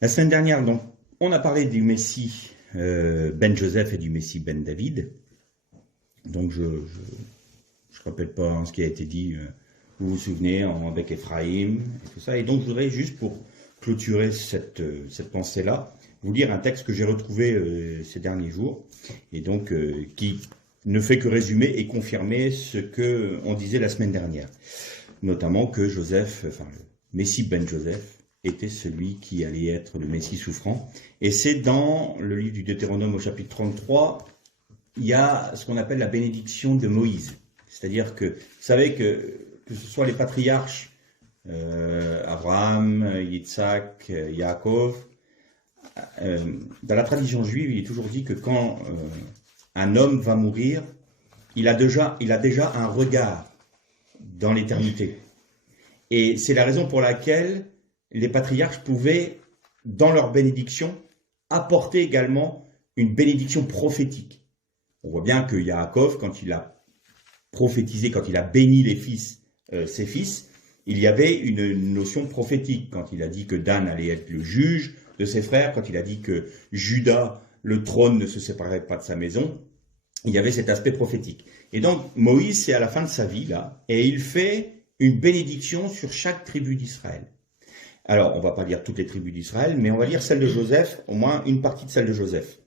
La semaine dernière, donc, on a parlé du Messie Ben Joseph et du Messie Ben David. Donc, je ne rappelle pas ce qui a été dit. Vous vous souvenez, avec Ephraïm et tout ça. Et donc, je voudrais juste pour clôturer cette pensée-là, vous lire un texte que j'ai retrouvé ces derniers jours, et donc qui ne fait que résumer et confirmer ce que on disait la semaine dernière, notamment que Joseph, enfin le Messie Ben Joseph, était celui qui allait être le Messie souffrant. Et c'est dans le livre du Deutéronome au chapitre 33, il y a ce qu'on appelle la bénédiction de Moïse. C'est-à-dire que, vous savez que ce soit les patriarches, Abraham, Yitzhak, Yaakov, dans la tradition juive, il est toujours dit que quand un homme va mourir, il a déjà un regard dans l'éternité. Et c'est la raison pour laquelle les patriarches pouvaient, dans leur bénédiction, apporter également une bénédiction prophétique. On voit bien que Yaakov, quand il a prophétisé, quand il a béni les fils, ses fils, il y avait une notion prophétique. Quand il a dit que Dan allait être le juge de ses frères, quand il a dit que Juda, le trône ne se séparerait pas de sa maison, il y avait cet aspect prophétique. Et donc, Moïse, c'est à la fin de sa vie, là, et il fait une bénédiction sur chaque tribu d'Israël. Alors, on ne va pas lire toutes les tribus d'Israël, mais on va lire celle de Joseph, au moins une partie de celle de Joseph.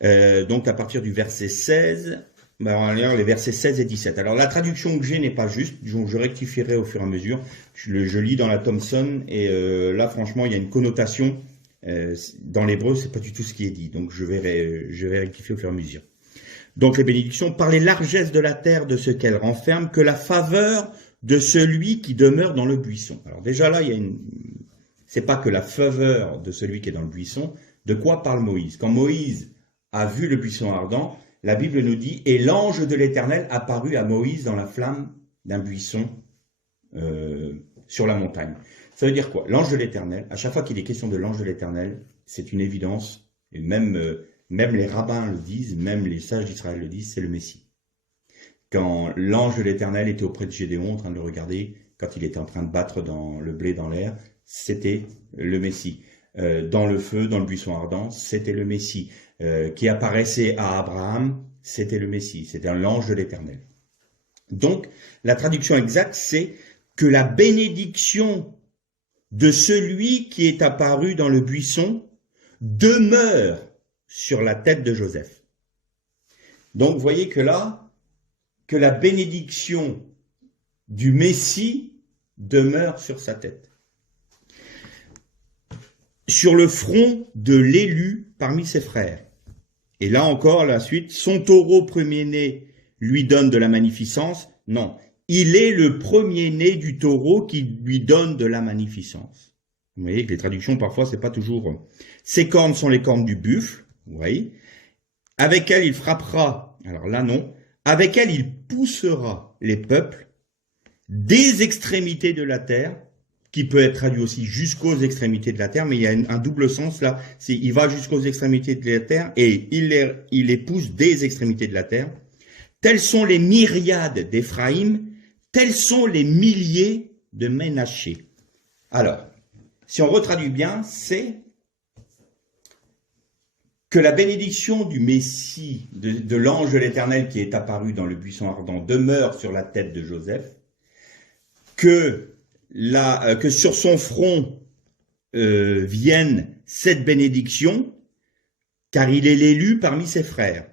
Donc, à partir du verset 16, on va lire les versets 16 et 17. Alors, la traduction que j'ai n'est pas juste, donc je rectifierai au fur et à mesure. Je lis dans la Thomson, et là, franchement, il y a une connotation. Dans l'hébreu, c'est pas du tout ce qui est dit, donc je vais rectifier au fur et à mesure. Donc, les bénédictions, par les largesses de la terre de ce qu'elle renferme, que la faveur de celui qui demeure dans le buisson. Alors déjà là, c'est pas que la faveur de celui qui est dans le buisson. De quoi parle Moïse? Quand Moïse a vu le buisson ardent, la Bible nous dit « Et l'ange de l'Éternel apparut à Moïse dans la flamme d'un buisson sur la montagne. » Ça veut dire quoi? L'ange de l'Éternel, à chaque fois qu'il est question de l'ange de l'Éternel, c'est une évidence, et même les rabbins le disent, même les sages d'Israël le disent, c'est le Messie. Quand l'ange de l'Éternel était auprès de Gédéon, en train de le regarder, quand il était en train de battre dans le blé dans l'air, c'était le Messie. Dans le feu, dans le buisson ardent, c'était le Messie. Qui apparaissait à Abraham, c'était le Messie, c'était l'ange de l'Éternel. Donc, la traduction exacte, c'est que la bénédiction de celui qui est apparu dans le buisson demeure sur la tête de Joseph. Donc, vous voyez que là, que la bénédiction du Messie demeure sur sa tête. Sur le front de l'élu parmi ses frères. Et là encore, la suite, son taureau premier-né lui donne de la magnificence. Non, il est le premier-né du taureau qui lui donne de la magnificence. Vous voyez que les traductions, parfois, c'est pas toujours... Ses cornes sont les cornes du buffle, vous voyez. Avec elles, il frappera, alors là non, avec elles, il poussera les peuples des extrémités de la terre, qui peut être traduit aussi jusqu'aux extrémités de la terre, mais il y a un double sens là, c'est il va jusqu'aux extrémités de la terre et il les pousse des extrémités de la terre. Tels sont les myriades d'Éphraïm, tels sont les milliers de Ménaché. Alors, si on retraduit bien, c'est que la bénédiction du Messie, de l'ange de l'Éternel qui est apparu dans le buisson ardent demeure sur la tête de Joseph, que sur son front vienne cette bénédiction, car il est l'élu parmi ses frères.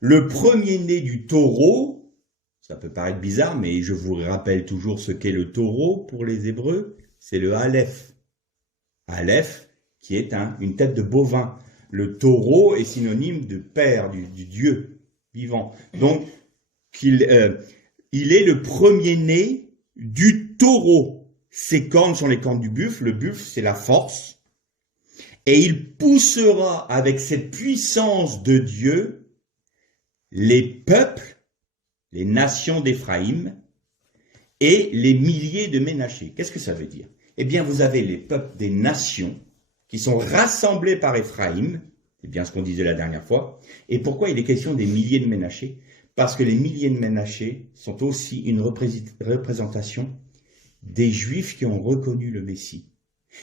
Le premier-né du taureau, ça peut paraître bizarre, mais je vous rappelle toujours ce qu'est le taureau pour les Hébreux, c'est le Aleph. Aleph, qui est une tête de bovin. Le taureau est synonyme de père, du Dieu vivant. Donc, il est le premier-né du taureau. Ses cornes sont les cornes du buffle. Le buffle, c'est la force. Et il poussera avec cette puissance de Dieu les peuples, les nations d'Éphraïm et les milliers de Ménaché. Qu'est-ce que ça veut dire? Eh bien, vous avez les peuples des nations qui sont rassemblés par Éphraïm, c'est bien ce qu'on disait la dernière fois. Et pourquoi il est question des milliers de Ménaché? Parce que les milliers de Ménaché sont aussi une représentation des Juifs qui ont reconnu le Messie.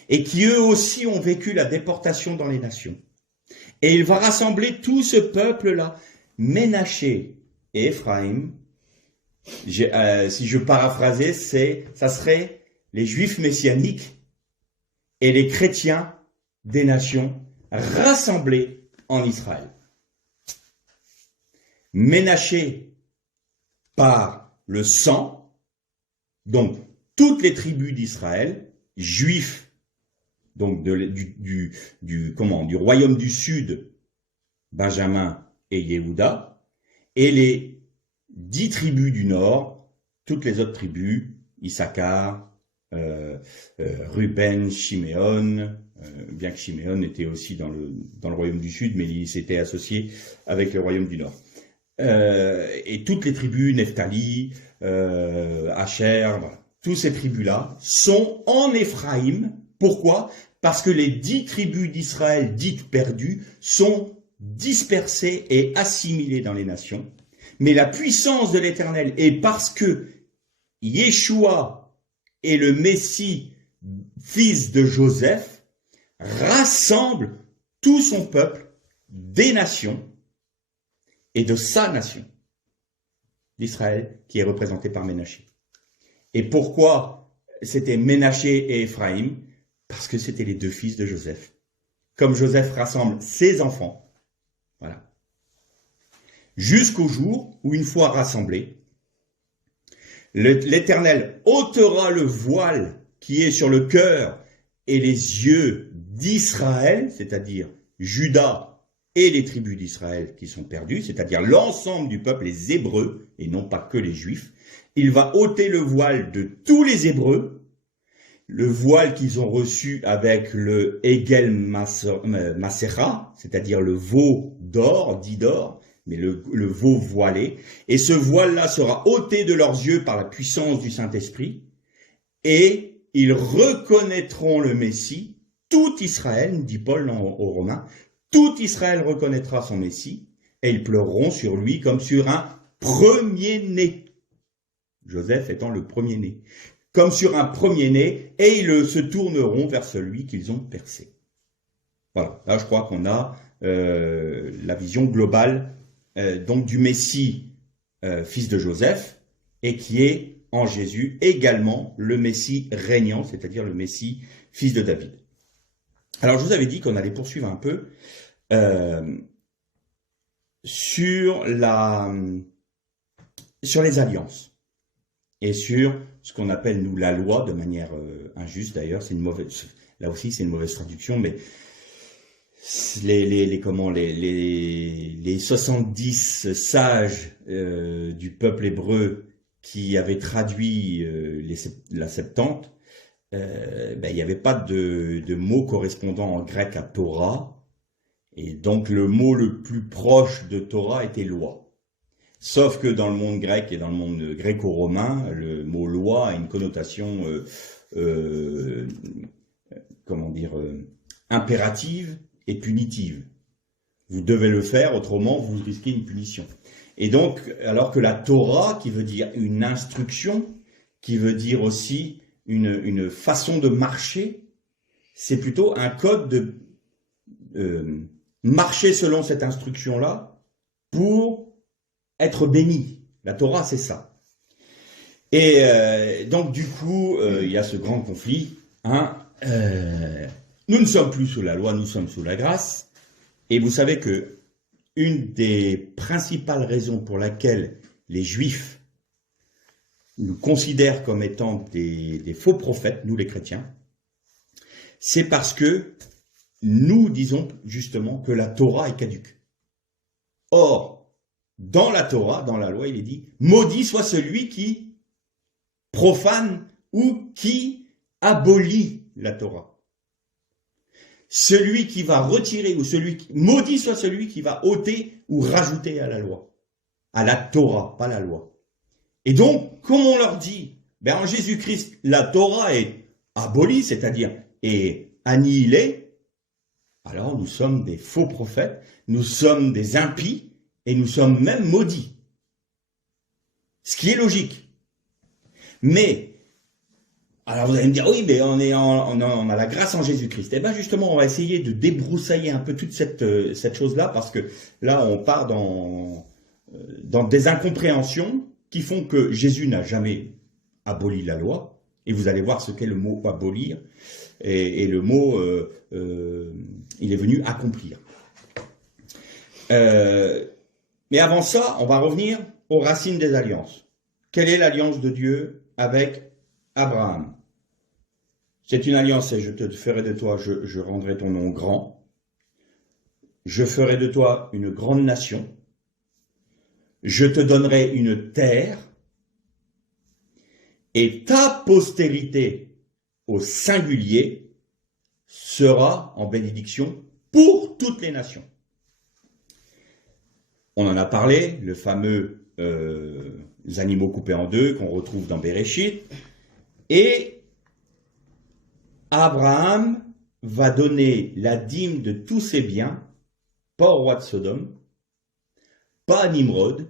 et qui eux aussi ont vécu la déportation dans les nations. Et il va rassembler tout ce peuple-là, Ménaché et Éphraïm. Si je paraphrasais, ça serait les Juifs messianiques et les chrétiens des nations rassemblés en Israël. Ménaché par le sang, donc toutes les tribus d'Israël, juifs, donc du royaume du sud, Benjamin et Yehuda, et les 10 tribus du nord, toutes les autres tribus, Issachar, Ruben, Shiméon, bien que Shiméon était aussi dans le royaume du sud, mais il s'était associé avec le royaume du nord. Et toutes les tribus, Nephtali, Asher, voilà, toutes ces tribus-là sont en Éphraïm. Pourquoi? Parce que les 10 tribus d'Israël dites perdues sont dispersées et assimilées dans les nations. Mais la puissance de l'Éternel, et parce que Yeshua est le Messie, fils de Joseph, rassemble tout son peuple des nations et de sa nation, d'Israël, qui est représentée par Ménaché. Et pourquoi c'était Ménaché et Éphraïm? Parce que c'était les 2 fils de Joseph. Comme Joseph rassemble ses enfants, voilà, jusqu'au jour où, une fois rassemblés, l'Éternel ôtera le voile qui est sur le cœur et les yeux d'Israël, c'est-à-dire Juda et les tribus d'Israël qui sont perdues, c'est-à-dire l'ensemble du peuple, les Hébreux, et non pas que les Juifs. Il va ôter le voile de tous les Hébreux, le voile qu'ils ont reçu avec le Egel Masera, c'est-à-dire le veau d'or, dit d'or, mais le veau voilé. Et ce voile-là sera ôté de leurs yeux par la puissance du Saint-Esprit, et ils reconnaîtront le Messie. Tout Israël, nous dit Paul aux Romains, tout Israël reconnaîtra son Messie, et ils pleureront sur lui comme sur un premier-né. Joseph étant le premier-né. Comme sur un premier-né, et ils se tourneront vers celui qu'ils ont percé. Voilà, là je crois qu'on a la vision globale donc du Messie, fils de Joseph, et qui est en Jésus également le Messie régnant, c'est-à-dire le Messie fils de David. Alors je vous avais dit qu'on allait poursuivre un peu sur les alliances et sur ce qu'on appelle nous la loi de manière injuste d'ailleurs. C'est une mauvaise, là aussi c'est une mauvaise traduction, mais les 70 sages du peuple hébreu qui avaient traduit la Septante, il n'y avait pas de mot correspondant en grec à Torah, et donc le mot le plus proche de Torah était loi. Sauf que dans le monde grec et dans le monde gréco-romain, le mot loi a une connotation impérative et punitive. Vous devez le faire, autrement vous risquez une punition. Et donc, alors que la Torah, qui veut dire une instruction, qui veut dire aussi une façon de marcher, c'est plutôt un code de marcher selon cette instruction-là pour être béni. La Torah, c'est ça. Et donc, du coup, il y a ce grand conflit. Nous ne sommes plus sous la loi, nous sommes sous la grâce. Et vous savez que une des principales raisons pour laquelle les Juifs nous considèrent comme étant des faux prophètes, nous les chrétiens, c'est parce que nous disons justement que la Torah est caduque. Or, dans la Torah, dans la loi, il est dit « Maudit soit celui qui profane ou qui abolit la Torah ». Celui qui va retirer ou maudit soit celui qui va ôter ou rajouter à la loi, à la Torah, pas la loi. Et donc, comme on leur dit, en Jésus-Christ, la Torah est abolie, c'est-à-dire est annihilée, alors nous sommes des faux prophètes, nous sommes des impies et nous sommes même maudits. Ce qui est logique. Mais Alors vous allez me dire, oui, mais on a la grâce en Jésus-Christ. Eh bien justement, on va essayer de débroussailler un peu toute cette chose-là, parce que là, on part dans des incompréhensions qui font que Jésus n'a jamais aboli la loi. Et vous allez voir ce qu'est le mot abolir. Et le mot, il est venu accomplir. Mais avant ça, on va revenir aux racines des alliances. Quelle est l'alliance de Dieu avec Abraham? C'est une alliance, et je te ferai de toi, je rendrai ton nom grand. Je ferai de toi une grande nation. Je te donnerai une terre. Et ta postérité au singulier sera en bénédiction pour toutes les nations. On en a parlé, le fameux animaux coupés en deux qu'on retrouve dans Béréchit. Et Abraham va donner la dîme de tous ses biens, pas au roi de Sodome, pas à Nimrod,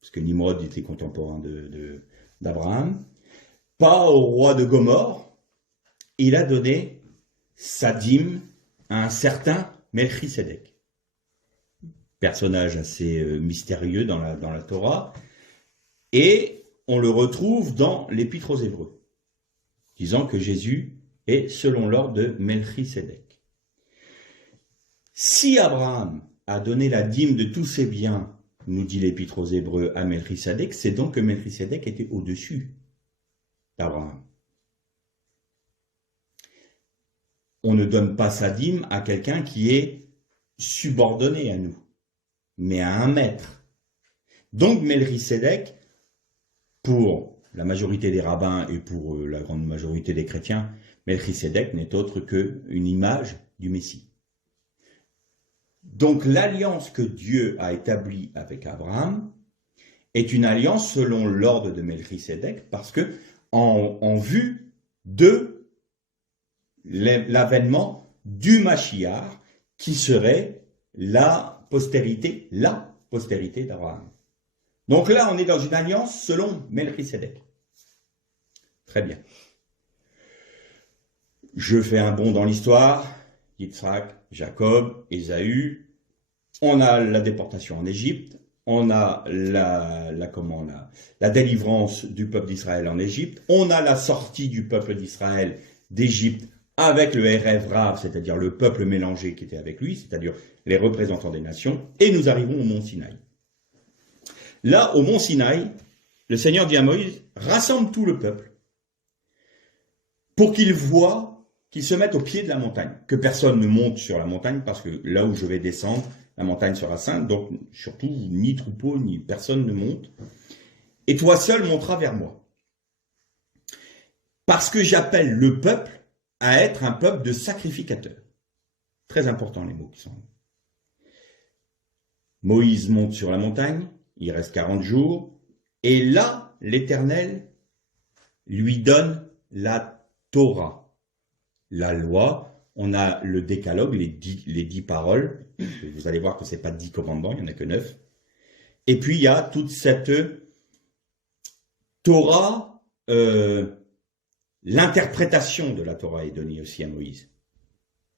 parce que Nimrod était contemporain d'Abraham, pas au roi de Gomorre. Il a donné sa dîme à un certain Melchisédek. Personnage assez mystérieux dans la Torah, et on le retrouve dans l'Épître aux Hébreux, disant que Jésus est selon l'ordre de Melchisédek. Si Abraham a donné la dîme de tous ses biens, nous dit l'Épître aux Hébreux, à Melchisédek, c'est donc que Melchisédek était au-dessus d'Abraham. On ne donne pas sa dîme à quelqu'un qui est subordonné à nous, mais à un maître. Donc Melchisédek, pour la majorité des rabbins et pour la grande majorité des chrétiens, Melchisédek n'est autre qu'une image du Messie. Donc l'alliance que Dieu a établie avec Abraham est une alliance selon l'ordre de Melchisédek, parce que en vue de l'avènement du Mashiach, qui serait la postérité d'Abraham. Donc là, on est dans une alliance selon Melchisédek. Très bien. Je fais un bond dans l'histoire. Yitzhak, Jacob, Ésaü. On a la déportation en Égypte. On a la délivrance du peuple d'Israël en Égypte. On a la sortie du peuple d'Israël d'Égypte avec le Erev Rav, c'est-à-dire le peuple mélangé qui était avec lui, c'est-à-dire les représentants des nations. Et nous arrivons au mont Sinaï. Là, au mont Sinaï, le Seigneur dit à Moïse, rassemble tout le peuple pour qu'ils voient, qu'ils se mettent au pied de la montagne, que personne ne monte sur la montagne, parce que là où je vais descendre, la montagne sera sainte, donc surtout ni troupeau, ni personne ne monte. Et toi seul monteras vers moi. Parce que j'appelle le peuple à être un peuple de sacrificateurs. Très important les mots qui sont là. Moïse monte sur la montagne, il reste 40 jours, et là, l'Éternel lui donne la Torah, la loi. On a le décalogue, les 10 paroles. Vous allez voir que ce n'est pas 10 commandements, il n'y en a que 9. Et puis il y a toute cette Torah, l'interprétation de la Torah est donnée aussi à Moïse.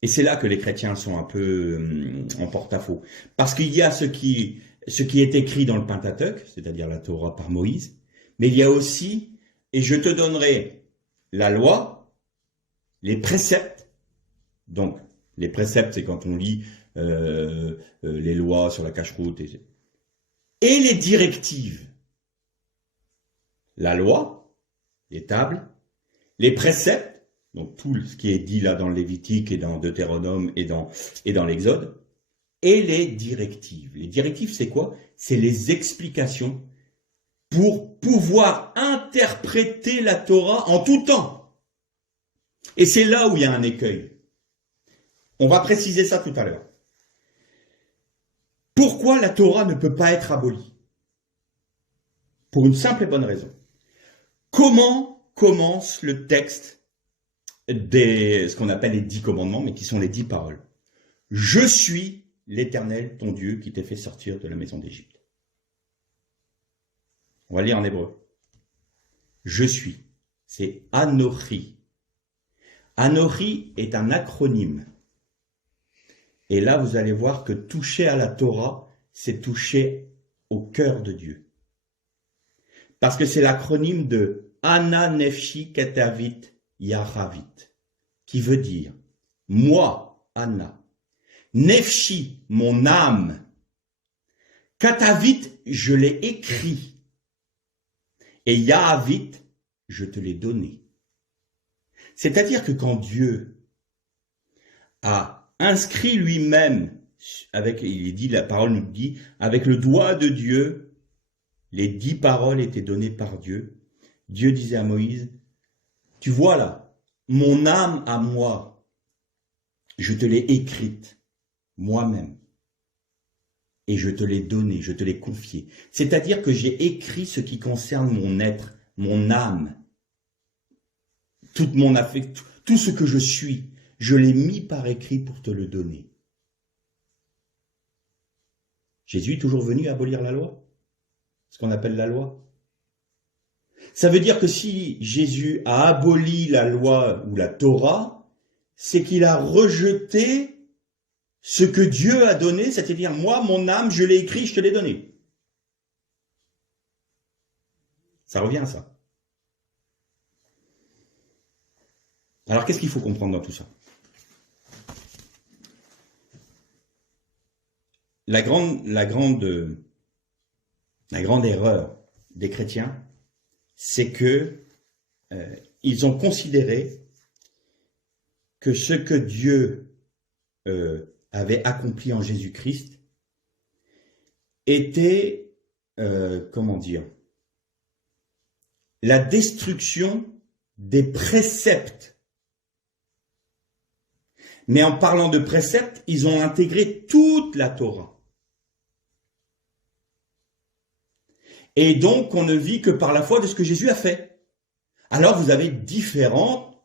Et c'est là que les chrétiens sont un peu en porte-à-faux. Parce qu'il y a ce qui est écrit dans le Pentateuque, c'est-à-dire la Torah par Moïse, mais il y a aussi, et je te donnerai la loi, les préceptes. Donc, les préceptes, c'est quand on lit les lois sur la cache-route, et les directives. La loi, les tables, les préceptes, donc tout ce qui est dit là dans le Lévitique et dans Deutéronome et dans l'Exode, et les directives. Les directives, c'est quoi? C'est les explications pour pouvoir interpréter la Torah en tout temps. Et c'est là où il y a un écueil. On va préciser ça tout à l'heure. Pourquoi la Torah ne peut pas être abolie? Pour une simple et bonne raison. Comment commence le texte ce qu'on appelle les 10 commandements, mais qui sont les 10 paroles? Je suis l'Éternel, ton Dieu, qui t'ai fait sortir de la maison d'Égypte. On va lire en hébreu. Je suis. c'est Anochi. Anochi est un acronyme. Et là, vous allez voir que toucher à la Torah, c'est toucher au cœur de Dieu. Parce que c'est l'acronyme de Ana Nefshi Ketavit Yahavit, qui veut dire moi, Anna, Nefshi, mon âme, Ketavit, je l'ai écrit, et Yahavit, je te l'ai donné. C'est-à-dire que quand Dieu a inscrit lui-même, il dit, la parole nous dit, avec le doigt de Dieu, les 10 paroles étaient données par Dieu. Dieu disait à Moïse, tu vois là, mon âme à moi, je te l'ai écrite, moi-même. Et je te l'ai donnée, je te l'ai confiée. C'est-à-dire que j'ai écrit ce qui concerne mon être, mon âme, toute mon affect, tout ce que je suis. Je l'ai mis par écrit pour te le donner. Jésus est toujours venu abolir la loi, ce qu'on appelle la loi. Ça veut dire que si Jésus a aboli la loi ou la Torah, c'est qu'il a rejeté ce que Dieu a donné, c'est-à-dire moi, mon âme, je l'ai écrit, je te l'ai donné. Ça revient à ça. Alors qu'est-ce qu'il faut comprendre dans tout ça? La grande erreur des chrétiens, c'est que ils ont considéré que ce que Dieu avait accompli en Jésus-Christ était, la destruction des préceptes. Mais en parlant de préceptes, ils ont intégré toute la Torah. Et donc, on ne vit que par la foi de ce que Jésus a fait. Alors, vous avez différentes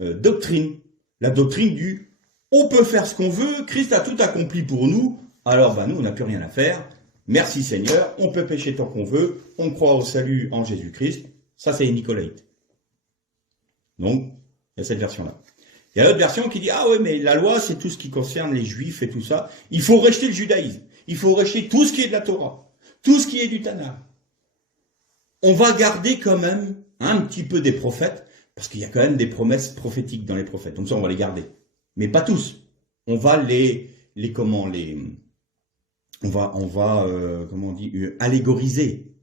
doctrines. La doctrine du « on peut faire ce qu'on veut, Christ a tout accompli pour nous, alors nous, on n'a plus rien à faire. Merci Seigneur, on peut pécher tant qu'on veut, on croit au salut en Jésus-Christ. » Ça, c'est les Nicolaïtes. Donc, il y a cette version-là. Il y a l'autre version qui dit « Ah oui, mais la loi, c'est tout ce qui concerne les Juifs et tout ça. Il faut rejeter le judaïsme. Il faut rejeter tout ce qui est de la Torah. Tout ce qui est du Tanakh. On va garder quand même un petit peu des prophètes, parce qu'il y a quand même des promesses prophétiques dans les prophètes. Donc ça, on va les garder. Mais pas tous. On va allégoriser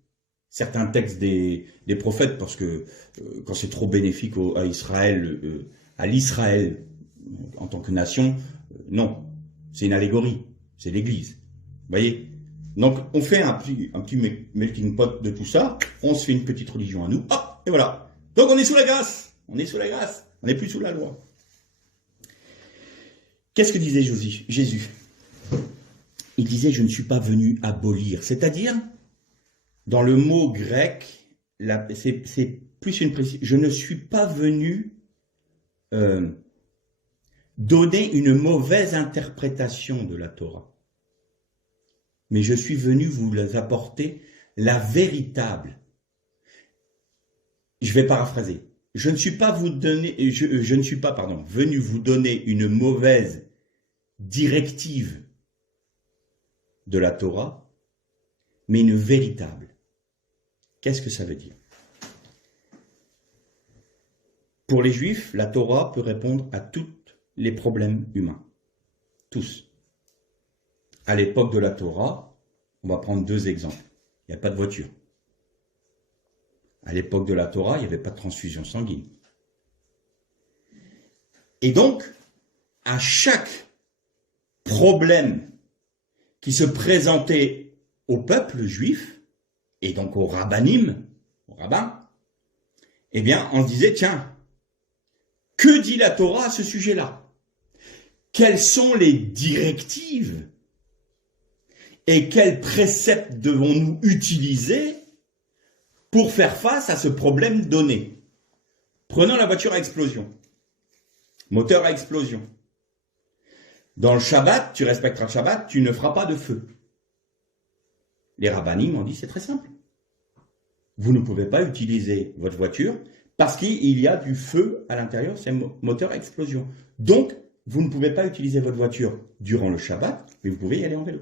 certains textes des prophètes, parce que quand c'est trop bénéfique à Israël, à l'Israël en tant que nation, non. C'est une allégorie. C'est l'Église. Vous voyez ? Donc, on fait un petit melting pot de tout ça, on se fait une petite religion à nous, hop, et voilà. Donc, on est sous la grâce, on n'est plus sous la loi. Qu'est-ce que disait Jésus? Il disait, je ne suis pas venu abolir, c'est-à-dire, dans le mot grec, c'est plus une précision, je ne suis pas venu donner une mauvaise interprétation de la Torah. Mais je suis venu vous apporter la véritable. Je vais paraphraser. Je ne suis pas venu vous donner une mauvaise directive de la Torah, mais une véritable. Qu'est-ce que ça veut dire? Pour les Juifs, la Torah peut répondre à tous les problèmes humains. Tous. À l'époque de la Torah, on va prendre 2 exemples. Il n'y a pas de voiture. À l'époque de la Torah, il n'y avait pas de transfusion sanguine. Et donc, à chaque problème qui se présentait au peuple juif, et donc au rabbin, eh bien, on se disait, tiens, que dit la Torah à ce sujet-là? Quelles sont les directives et quels préceptes devons-nous utiliser pour faire face à ce problème donné? Prenons la voiture à explosion. Moteur à explosion. Dans le Shabbat, tu respecteras le Shabbat, tu ne feras pas de feu. Les rabbinim m'ont dit, c'est très simple. Vous ne pouvez pas utiliser votre voiture parce qu'il y a du feu à l'intérieur, c'est un moteur à explosion. Donc, vous ne pouvez pas utiliser votre voiture durant le Shabbat, mais vous pouvez y aller en vélo.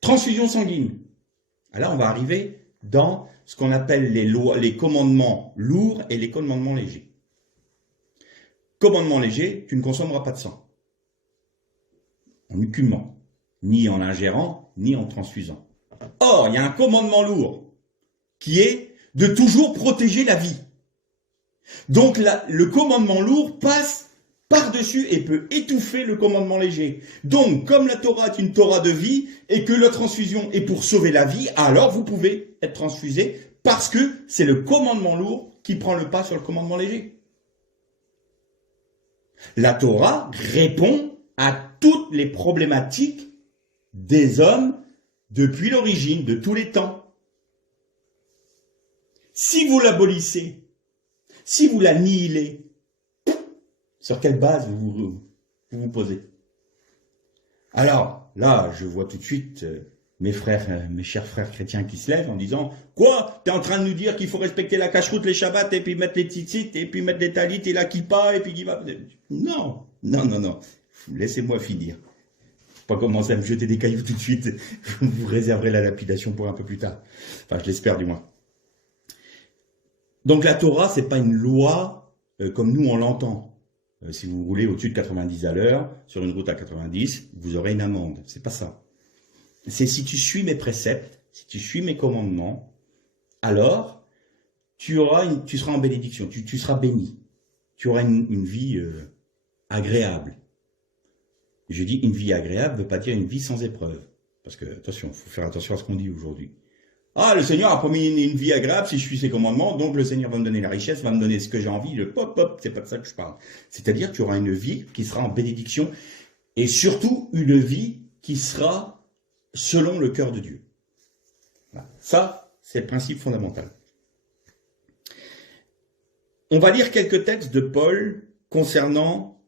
Transfusion sanguine. Alors, on va arriver dans ce qu'on appelle les commandements lourds et les commandements légers. Commandement léger, tu ne consommeras pas de sang. En écumant, ni en ingérant, ni en transfusant. Or, il y a un commandement lourd qui est de toujours protéger la vie. Donc, le commandement lourd passe par-dessus et peut étouffer le commandement léger. Donc, comme la Torah est une Torah de vie et que la transfusion est pour sauver la vie, alors vous pouvez être transfusé parce que c'est le commandement lourd qui prend le pas sur le commandement léger. La Torah répond à toutes les problématiques des hommes depuis l'origine, de tous les temps. Si vous l'abolissez, si vous l'annihilez, sur quelle base vous vous posez? Alors, là, je vois tout de suite mes chers frères chrétiens qui se lèvent en disant « Quoi? T'es en train de nous dire qu'il faut respecter la cache-route, les shabbats, et puis mettre les tzitzit, et puis mettre les talit et la kippa, et puis qui va... » Non, non, non, non. Laissez-moi finir. Pas commencer à me jeter des cailloux tout de suite. Vous réserverez la lapidation pour un peu plus tard. Enfin, je l'espère du moins. Donc la Torah, c'est pas une loi comme nous on l'entend. Si vous roulez au-dessus de 90 à l'heure, sur une route à 90, vous aurez une amende. C'est pas ça. C'est si tu suis mes préceptes, si tu suis mes commandements, alors tu seras en bénédiction, tu seras béni. Tu auras une vie agréable. Je dis une vie agréable ne veut pas dire une vie sans épreuve. Parce que, attention, il faut faire attention à ce qu'on dit aujourd'hui. Ah, le Seigneur a promis une vie agréable si je suis ses commandements, donc le Seigneur va me donner la richesse, va me donner ce que j'ai envie, le pop, c'est pas de ça que je parle. C'est-à-dire que tu auras une vie qui sera en bénédiction et surtout une vie qui sera selon le cœur de Dieu. Voilà. Ça, c'est le principe fondamental. On va lire quelques textes de Paul concernant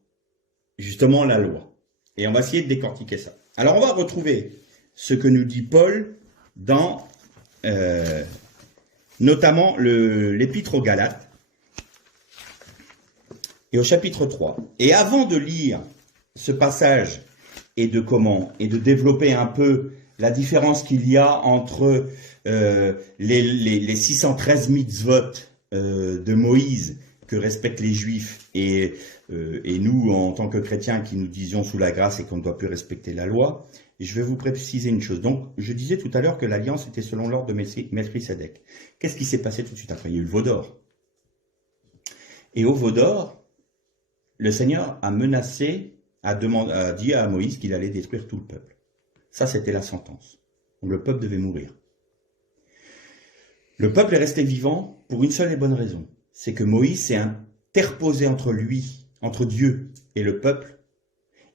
justement la loi. Et on va essayer de décortiquer ça. Alors on va retrouver ce que nous dit Paul dans notamment l'épître aux Galates et au chapitre 3. Et avant de lire ce passage et de développer un peu la différence qu'il y a entre les 613 mitzvot de Moïse que respectent les Juifs et nous, en tant que chrétiens, qui nous disions sous la grâce et qu'on ne doit plus respecter la loi, je vais vous préciser une chose. Donc, je disais tout à l'heure que l'alliance était selon l'ordre de Melchisédek. Qu'est-ce qui s'est passé tout de suite après? Il y a eu le veau d'or. Et au veau d'or, le Seigneur a menacé, a dit à Moïse qu'il allait détruire tout le peuple. Ça, c'était la sentence. Donc, le peuple devait mourir. Le peuple est resté vivant pour une seule et bonne raison. C'est que Moïse s'est interposé entre Dieu et le peuple,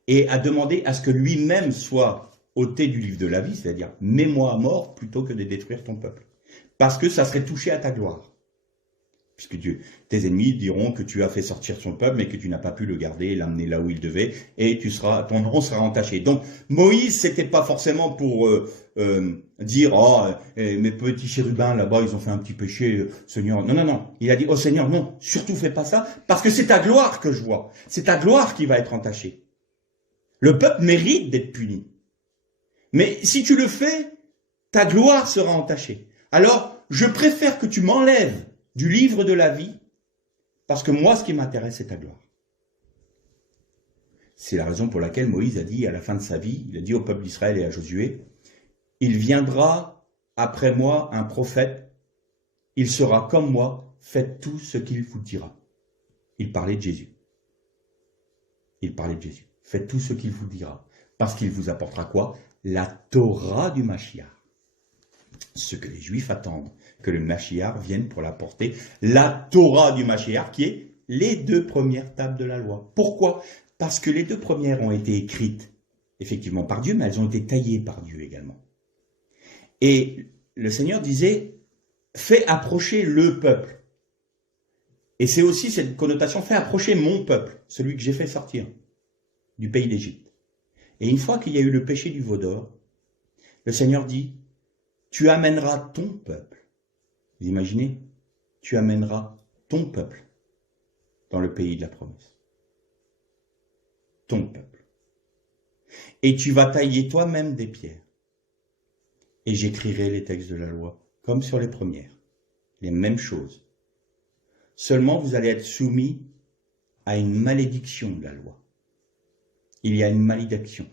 et a demandé à ce que lui-même soit ôté du livre de la vie, c'est-à-dire « mets-moi à mort plutôt que de détruire ton peuple ». Parce que ça serait touché à ta gloire. Puisque tes ennemis diront que tu as fait sortir ton peuple, mais que tu n'as pas pu le garder, l'amener là où il devait, et ton nom sera entaché. Donc Moïse, c'était pas forcément pour dire « Oh, mes petits chérubins là-bas, ils ont fait un petit péché, Seigneur. » Non, non, non. Il a dit « Oh Seigneur, non, surtout fais pas ça, parce que c'est ta gloire que je vois. C'est ta gloire qui va être entachée. » Le peuple mérite d'être puni. Mais si tu le fais, ta gloire sera entachée. Alors, je préfère que tu m'enlèves du livre de la vie, parce que moi, ce qui m'intéresse, c'est ta gloire. C'est la raison pour laquelle Moïse a dit, à la fin de sa vie, il a dit au peuple d'Israël et à Josué, « Il viendra après moi un prophète, il sera comme moi, faites tout ce qu'il vous dira. » Il parlait de Jésus. Il parlait de Jésus. Faites tout ce qu'il vous dira. Parce qu'il vous apportera quoi? La Torah du Mashiach. Ce que les Juifs attendent, que le Mashiach vienne pour l'apporter. La Torah du Mashiach, qui est les 2 premières tables de la loi. Pourquoi? Parce que les 2 premières ont été écrites, effectivement, par Dieu, mais elles ont été taillées par Dieu également. Et le Seigneur disait, fais approcher le peuple. Et c'est aussi cette connotation, fais approcher mon peuple, celui que j'ai fait sortir du pays d'Égypte. Et une fois qu'il y a eu le péché du veau d'or, le Seigneur dit, tu amèneras ton peuple. Vous imaginez? Tu amèneras ton peuple dans le pays de la promesse. Ton peuple. Et tu vas tailler toi-même des pierres. Et j'écrirai les textes de la loi, comme sur les premières. Les mêmes choses. Seulement, vous allez être soumis à une malédiction de la loi. Il y a une malédiction.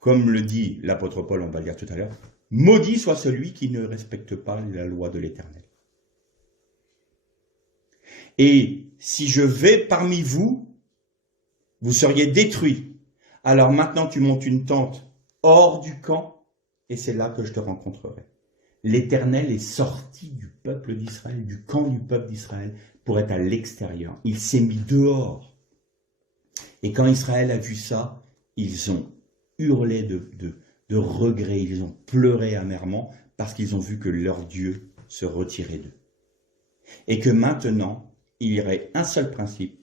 Comme le dit l'apôtre Paul, on va le dire tout à l'heure, maudit soit celui qui ne respecte pas la loi de l'Éternel. Et si je vais parmi vous, vous seriez détruits. Alors maintenant tu montes une tente hors du camp, et c'est là que je te rencontrerai. L'Éternel est sorti du peuple d'Israël, du camp du peuple d'Israël, pour être à l'extérieur. Il s'est mis dehors. Et quand Israël a vu ça, ils ont hurlé de regret, ils ont pleuré amèrement, parce qu'ils ont vu que leur Dieu se retirait d'eux. Et que maintenant, il y aurait un seul principe,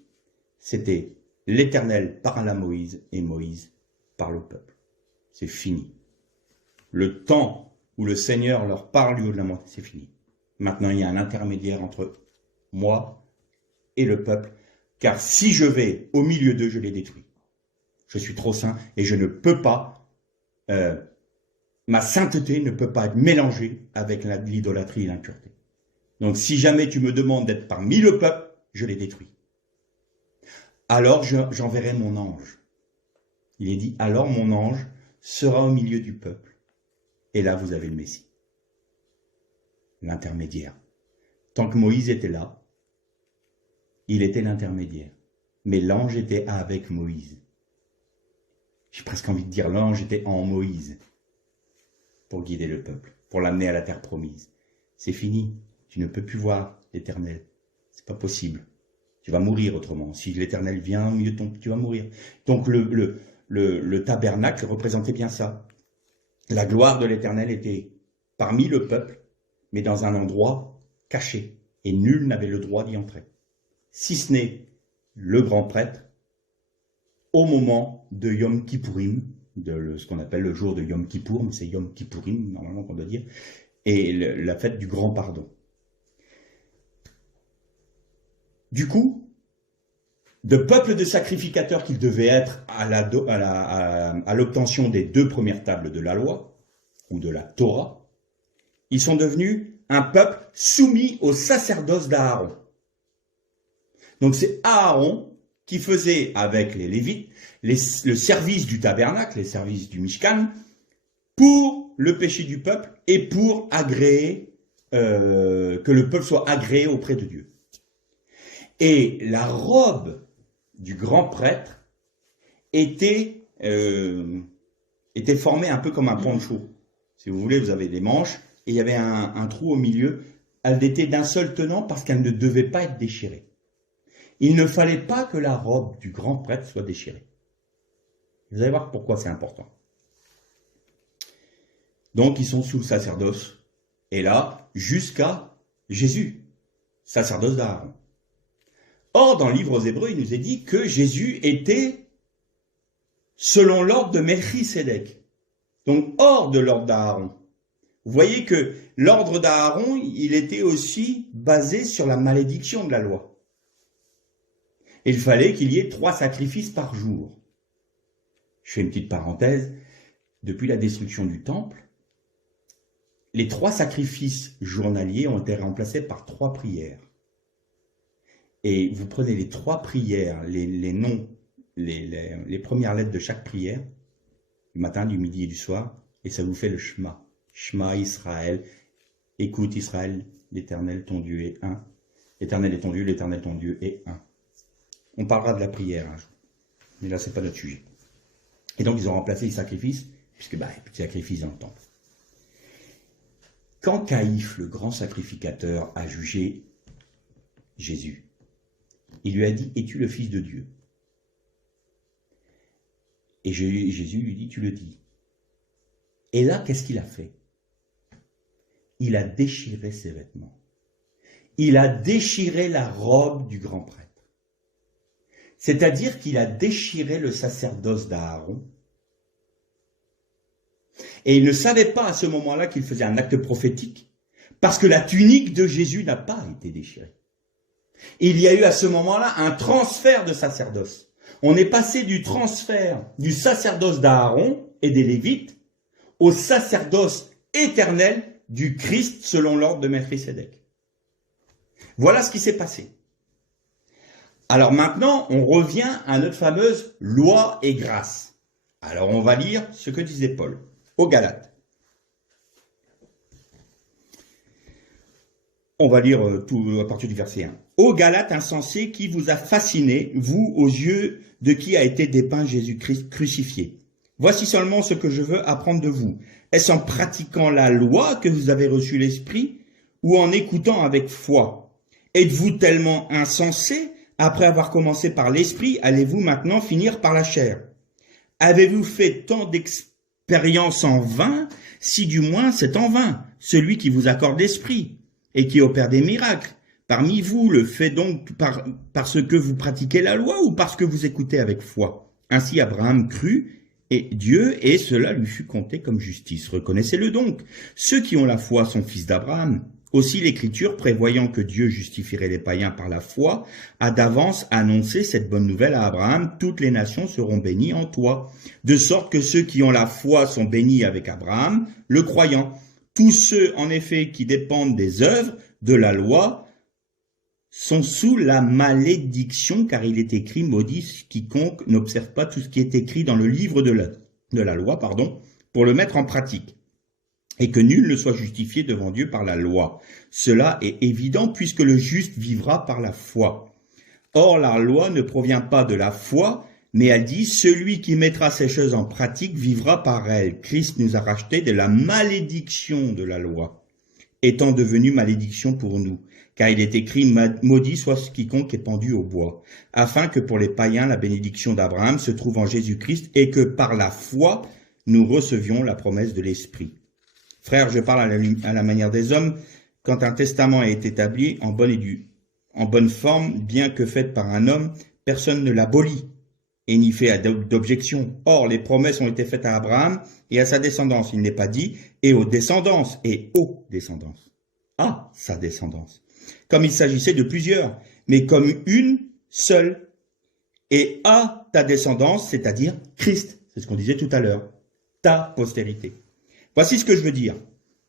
c'était l'Éternel parle à Moïse et Moïse parle au peuple. C'est fini. Le temps où le Seigneur leur parle du haut de la montagne, c'est fini. Maintenant, il y a un intermédiaire entre moi et le peuple, car si je vais au milieu d'eux, je les détruis. Je suis trop saint et je ne peux pas, ma sainteté ne peut pas être mélangée avec l'idolâtrie et l'impureté. Donc si jamais tu me demandes d'être parmi le peuple, je les détruis. Alors j'enverrai mon ange. Il est dit, alors mon ange sera au milieu du peuple. Et là, vous avez le Messie. L'intermédiaire. Tant que Moïse était là, il était l'intermédiaire. Mais l'ange était avec Moïse. J'ai presque envie de dire, l'ange était en Moïse pour guider le peuple, pour l'amener à la terre promise. C'est fini. Tu ne peux plus voir l'Éternel. C'est pas possible. Tu vas mourir autrement. Si l'Éternel vient au milieu de ton, tu vas mourir. Donc le tabernacle représentait bien ça. La gloire de l'Éternel était parmi le peuple, mais dans un endroit caché. Et nul n'avait le droit d'y entrer. Si ce n'est le grand prêtre, au moment de Yom Kippourim, ce qu'on appelle le jour de Yom Kippour, mais c'est Yom Kippourim, normalement qu'on doit dire, et la fête du grand pardon. Du coup, de peuple de sacrificateurs qu'ils devaient être à l'obtention des 2 premières tables de la loi, ou de la Torah, ils sont devenus un peuple soumis au sacerdoce d'Aaron. Donc c'est Aaron qui faisait avec les Lévites le service du tabernacle, les services du Mishkan, pour le péché du peuple et pour agréer, que le peuple soit agréé auprès de Dieu. Et la robe du grand prêtre était formée un peu comme un poncho. Si vous voulez, vous avez des manches et il y avait un trou au milieu. Elle était d'un seul tenant parce qu'elle ne devait pas être déchirée. Il ne fallait pas que la robe du grand prêtre soit déchirée. Vous allez voir pourquoi c'est important. Donc ils sont sous le sacerdoce. Et là, jusqu'à Jésus, sacerdoce d'Aaron. Or, dans le livre aux Hébreux, il nous est dit que Jésus était selon l'ordre de Melchisédek. Donc hors de l'ordre d'Aaron. Vous voyez que l'ordre d'Aaron, il était aussi basé sur la malédiction de la loi. Il fallait qu'il y ait 3 sacrifices par jour. Je fais une petite parenthèse. Depuis la destruction du temple, les 3 sacrifices journaliers ont été remplacés par 3 prières. Et vous prenez les 3 prières, les noms, les premières lettres de chaque prière, du matin, du midi et du soir, et ça vous fait le Shema. Shema Israël. Écoute Israël, l'Éternel ton Dieu est un. L'Éternel est ton Dieu, l'Éternel ton Dieu est un. On parlera de la prière un jour. Mais là, c'est pas notre sujet. Et donc, ils ont remplacé les sacrifices, puisque, il y a plus de sacrifices dans le temple. Quand Caïphe, le grand sacrificateur, a jugé Jésus, il lui a dit, es-tu le Fils de Dieu? Et Jésus lui dit, tu le dis. Et là, qu'est-ce qu'il a fait? Il a déchiré ses vêtements. Il a déchiré la robe du grand prêtre. C'est-à-dire qu'il a déchiré le sacerdoce d'Aaron Et il ne savait pas à ce moment-là qu'il faisait un acte prophétique, parce que la tunique de Jésus n'a pas été déchirée. Il y a eu à ce moment-là un transfert de sacerdoce. On est passé du transfert du sacerdoce d'Aaron et des Lévites au sacerdoce éternel du Christ selon l'ordre de Melchisédek. Voilà ce qui s'est passé. Alors maintenant, on revient à notre fameuse loi et grâce. Alors on va lire ce que disait Paul aux Galates. On va lire tout à partir du verset 1. Ô Galates insensés, qui vous a fasciné, vous, aux yeux de qui a été dépeint Jésus-Christ crucifié. Voici seulement ce que je veux apprendre de vous. Est-ce en pratiquant la loi que vous avez reçu l'Esprit, ou en écoutant avec foi? Êtes-vous tellement insensés? Après avoir commencé par l'Esprit, allez-vous maintenant finir par la chair? Avez-vous fait tant d'expériences en vain? Si du moins c'est en vain, celui qui vous accorde l'Esprit et qui opère des miracles parmi vous le fait donc parce que vous pratiquez la loi ou parce que vous écoutez avec foi? Ainsi Abraham crut et Dieu, et cela lui fut compté comme justice. Reconnaissez-le donc. Ceux qui ont la foi sont fils d'Abraham. Aussi l'Écriture, prévoyant que Dieu justifierait les païens par la foi, a d'avance annoncé cette bonne nouvelle à Abraham: toutes les nations seront bénies en toi. De sorte que ceux qui ont la foi sont bénis avec Abraham, le croyant. Tous ceux, en effet, qui dépendent des œuvres de la loi sont sous la malédiction, car il est écrit: maudit quiconque n'observe pas tout ce qui est écrit dans le livre de la loi, pour le mettre en pratique, et que nul ne soit justifié devant Dieu par la loi. Cela est évident, puisque le juste vivra par la foi. Or, la loi ne provient pas de la foi, mais elle dit: celui qui mettra ces choses en pratique vivra par elles. Christ nous a rachetés de la malédiction de la loi, étant devenu malédiction pour nous. Car il est écrit: maudit soit quiconque est pendu au bois, afin que pour les païens la bénédiction d'Abraham se trouve en Jésus-Christ, et que par la foi nous recevions la promesse de l'Esprit. Frères, je parle à la manière des hommes. Quand un testament est établi en bonne forme, bien que fait par un homme, personne ne l'abolit et n'y fait d'objection. Or, les promesses ont été faites à Abraham et à sa descendance. Il n'est pas dit et aux descendances, et aux descendances. À sa descendance. Comme il s'agissait de plusieurs, mais comme une seule. Et à ta descendance, c'est-à-dire Christ. C'est ce qu'on disait tout à l'heure. Ta postérité. Voici ce que je veux dire.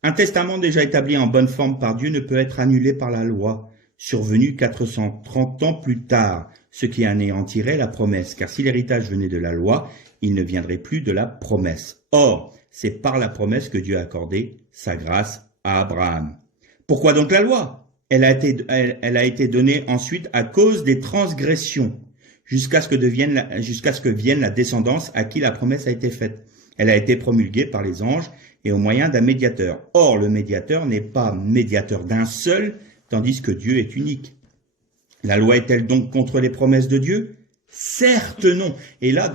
Un testament déjà établi en bonne forme par Dieu ne peut être annulé par la loi, survenue 430 ans plus tard, ce qui anéantirait la promesse, car si l'héritage venait de la loi, il ne viendrait plus de la promesse. Or, c'est par la promesse que Dieu a accordé sa grâce à Abraham. Pourquoi donc la loi? Elle a été donnée ensuite à cause des transgressions, jusqu'à ce que vienne la descendance à qui la promesse a été faite. Elle a été promulguée par les anges et au moyen d'un médiateur. Or, le médiateur n'est pas médiateur d'un seul, tandis que Dieu est unique. La loi est-elle donc contre les promesses de Dieu? Certes non. Et là,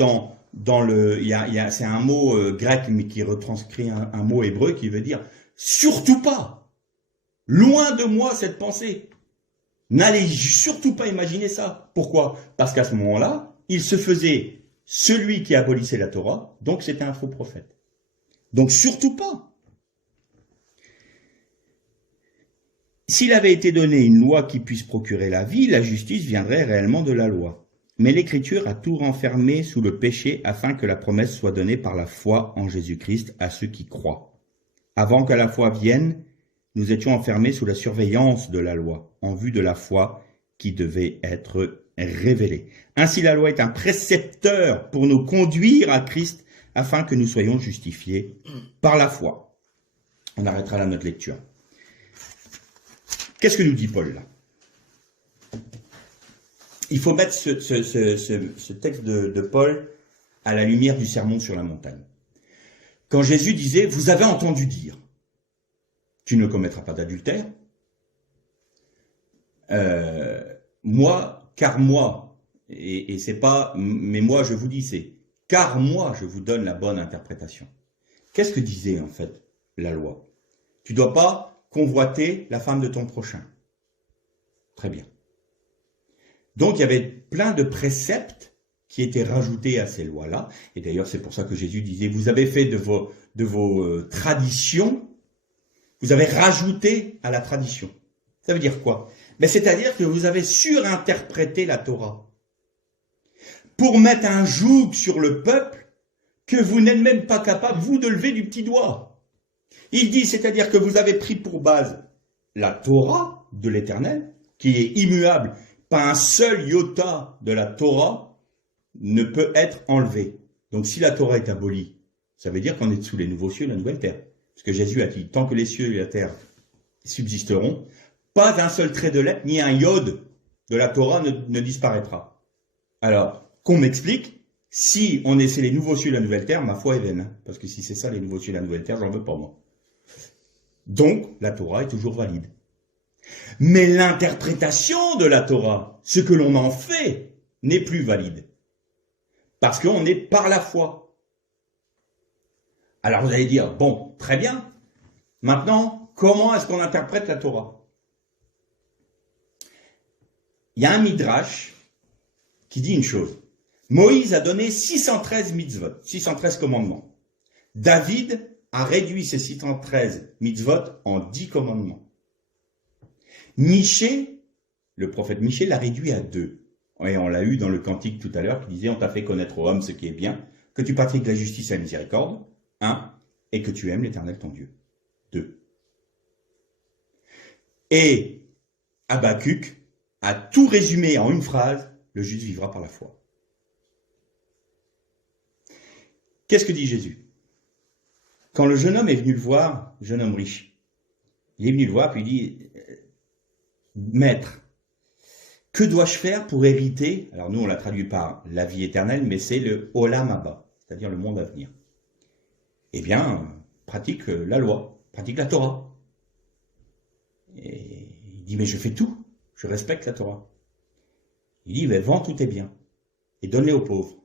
c'est un mot grec, mais qui retranscrit un mot hébreu qui veut dire surtout pas. Loin de moi cette pensée. N'allez surtout pas imaginer ça. Pourquoi? Parce qu'à ce moment-là, il se faisait celui qui abolissait la Torah, donc c'était un faux prophète. Donc surtout pas. S'il avait été donné une loi qui puisse procurer la vie, la justice viendrait réellement de la loi. Mais l'Écriture a tout renfermé sous le péché afin que la promesse soit donnée par la foi en Jésus-Christ à ceux qui croient. Avant que la foi vienne, nous étions enfermés sous la surveillance de la loi, en vue de la foi qui devait être révélée. Ainsi, la loi est un précepteur pour nous conduire à Christ, afin que nous soyons justifiés par la foi. On arrêtera là notre lecture. Qu'est-ce que nous dit Paul là? Il faut mettre ce texte de Paul à la lumière du sermon sur la montagne. Quand Jésus disait: vous avez entendu dire, tu ne commettras pas d'adultère. Car moi, et c'est pas, mais moi je vous dis, c'est car moi je vous donne la bonne interprétation. Qu'est-ce que disait en fait la loi? Tu dois pas convoiter la femme de ton prochain. Très bien. Donc il y avait plein de préceptes qui étaient rajoutées à ces lois-là. Et d'ailleurs, c'est pour ça que Jésus disait, vous avez fait de vos traditions, vous avez rajouté à la tradition. Ça veut dire quoi? Ben, c'est-à-dire que vous avez surinterprété la Torah pour mettre un joug sur le peuple que vous n'êtes même pas capable, vous, de lever du petit doigt. Il dit, c'est-à-dire que vous avez pris pour base la Torah de l'Éternel, qui est immuable. Pas un seul iota de la Torah ne peut être enlevé. Donc si la Torah est abolie, ça veut dire qu'on est sous les nouveaux cieux et la nouvelle terre. Parce que Jésus a dit, tant que les cieux et la terre subsisteront, pas un seul trait de lettre, ni un iode de la Torah ne disparaîtra. Alors, qu'on m'explique, si on essaie les nouveaux cieux et la nouvelle terre, ma foi est vaine. Hein, parce que si c'est ça, les nouveaux cieux et la nouvelle terre, j'en veux pas moi. Donc, la Torah est toujours valide. Mais l'interprétation de la Torah, ce que l'on en fait, n'est plus valide. Parce qu'on est par la foi. Alors vous allez dire, bon, très bien. Maintenant, comment est-ce qu'on interprète la Torah? Il y a un midrash qui dit une chose. Moïse a donné 613 mitzvot, 613 commandements. David a réduit ces 613 mitzvot en 10 commandements. Michée, le prophète Michée l'a réduit à 2. Et on l'a eu dans le cantique tout à l'heure qui disait, on t'a fait connaître aux hommes ce qui est bien, que tu pratiques la justice et la miséricorde, 1, et que tu aimes l'Éternel ton Dieu, 2. Et Habakkuk a tout résumé en une phrase, le juste vivra par la foi. Qu'est-ce que dit Jésus? Quand le jeune homme est venu le voir, le jeune homme riche, il est venu le voir puis il dit, Maître, que dois-je faire pour hériter? Alors nous on l'a traduit par la vie éternelle, mais c'est le Olam Haba, c'est-à-dire le monde à venir. Eh bien, pratique la loi, pratique la Torah. Et il dit, mais je fais tout, je respecte la Torah. Il dit, mais vends tous tes biens et donne-les aux pauvres.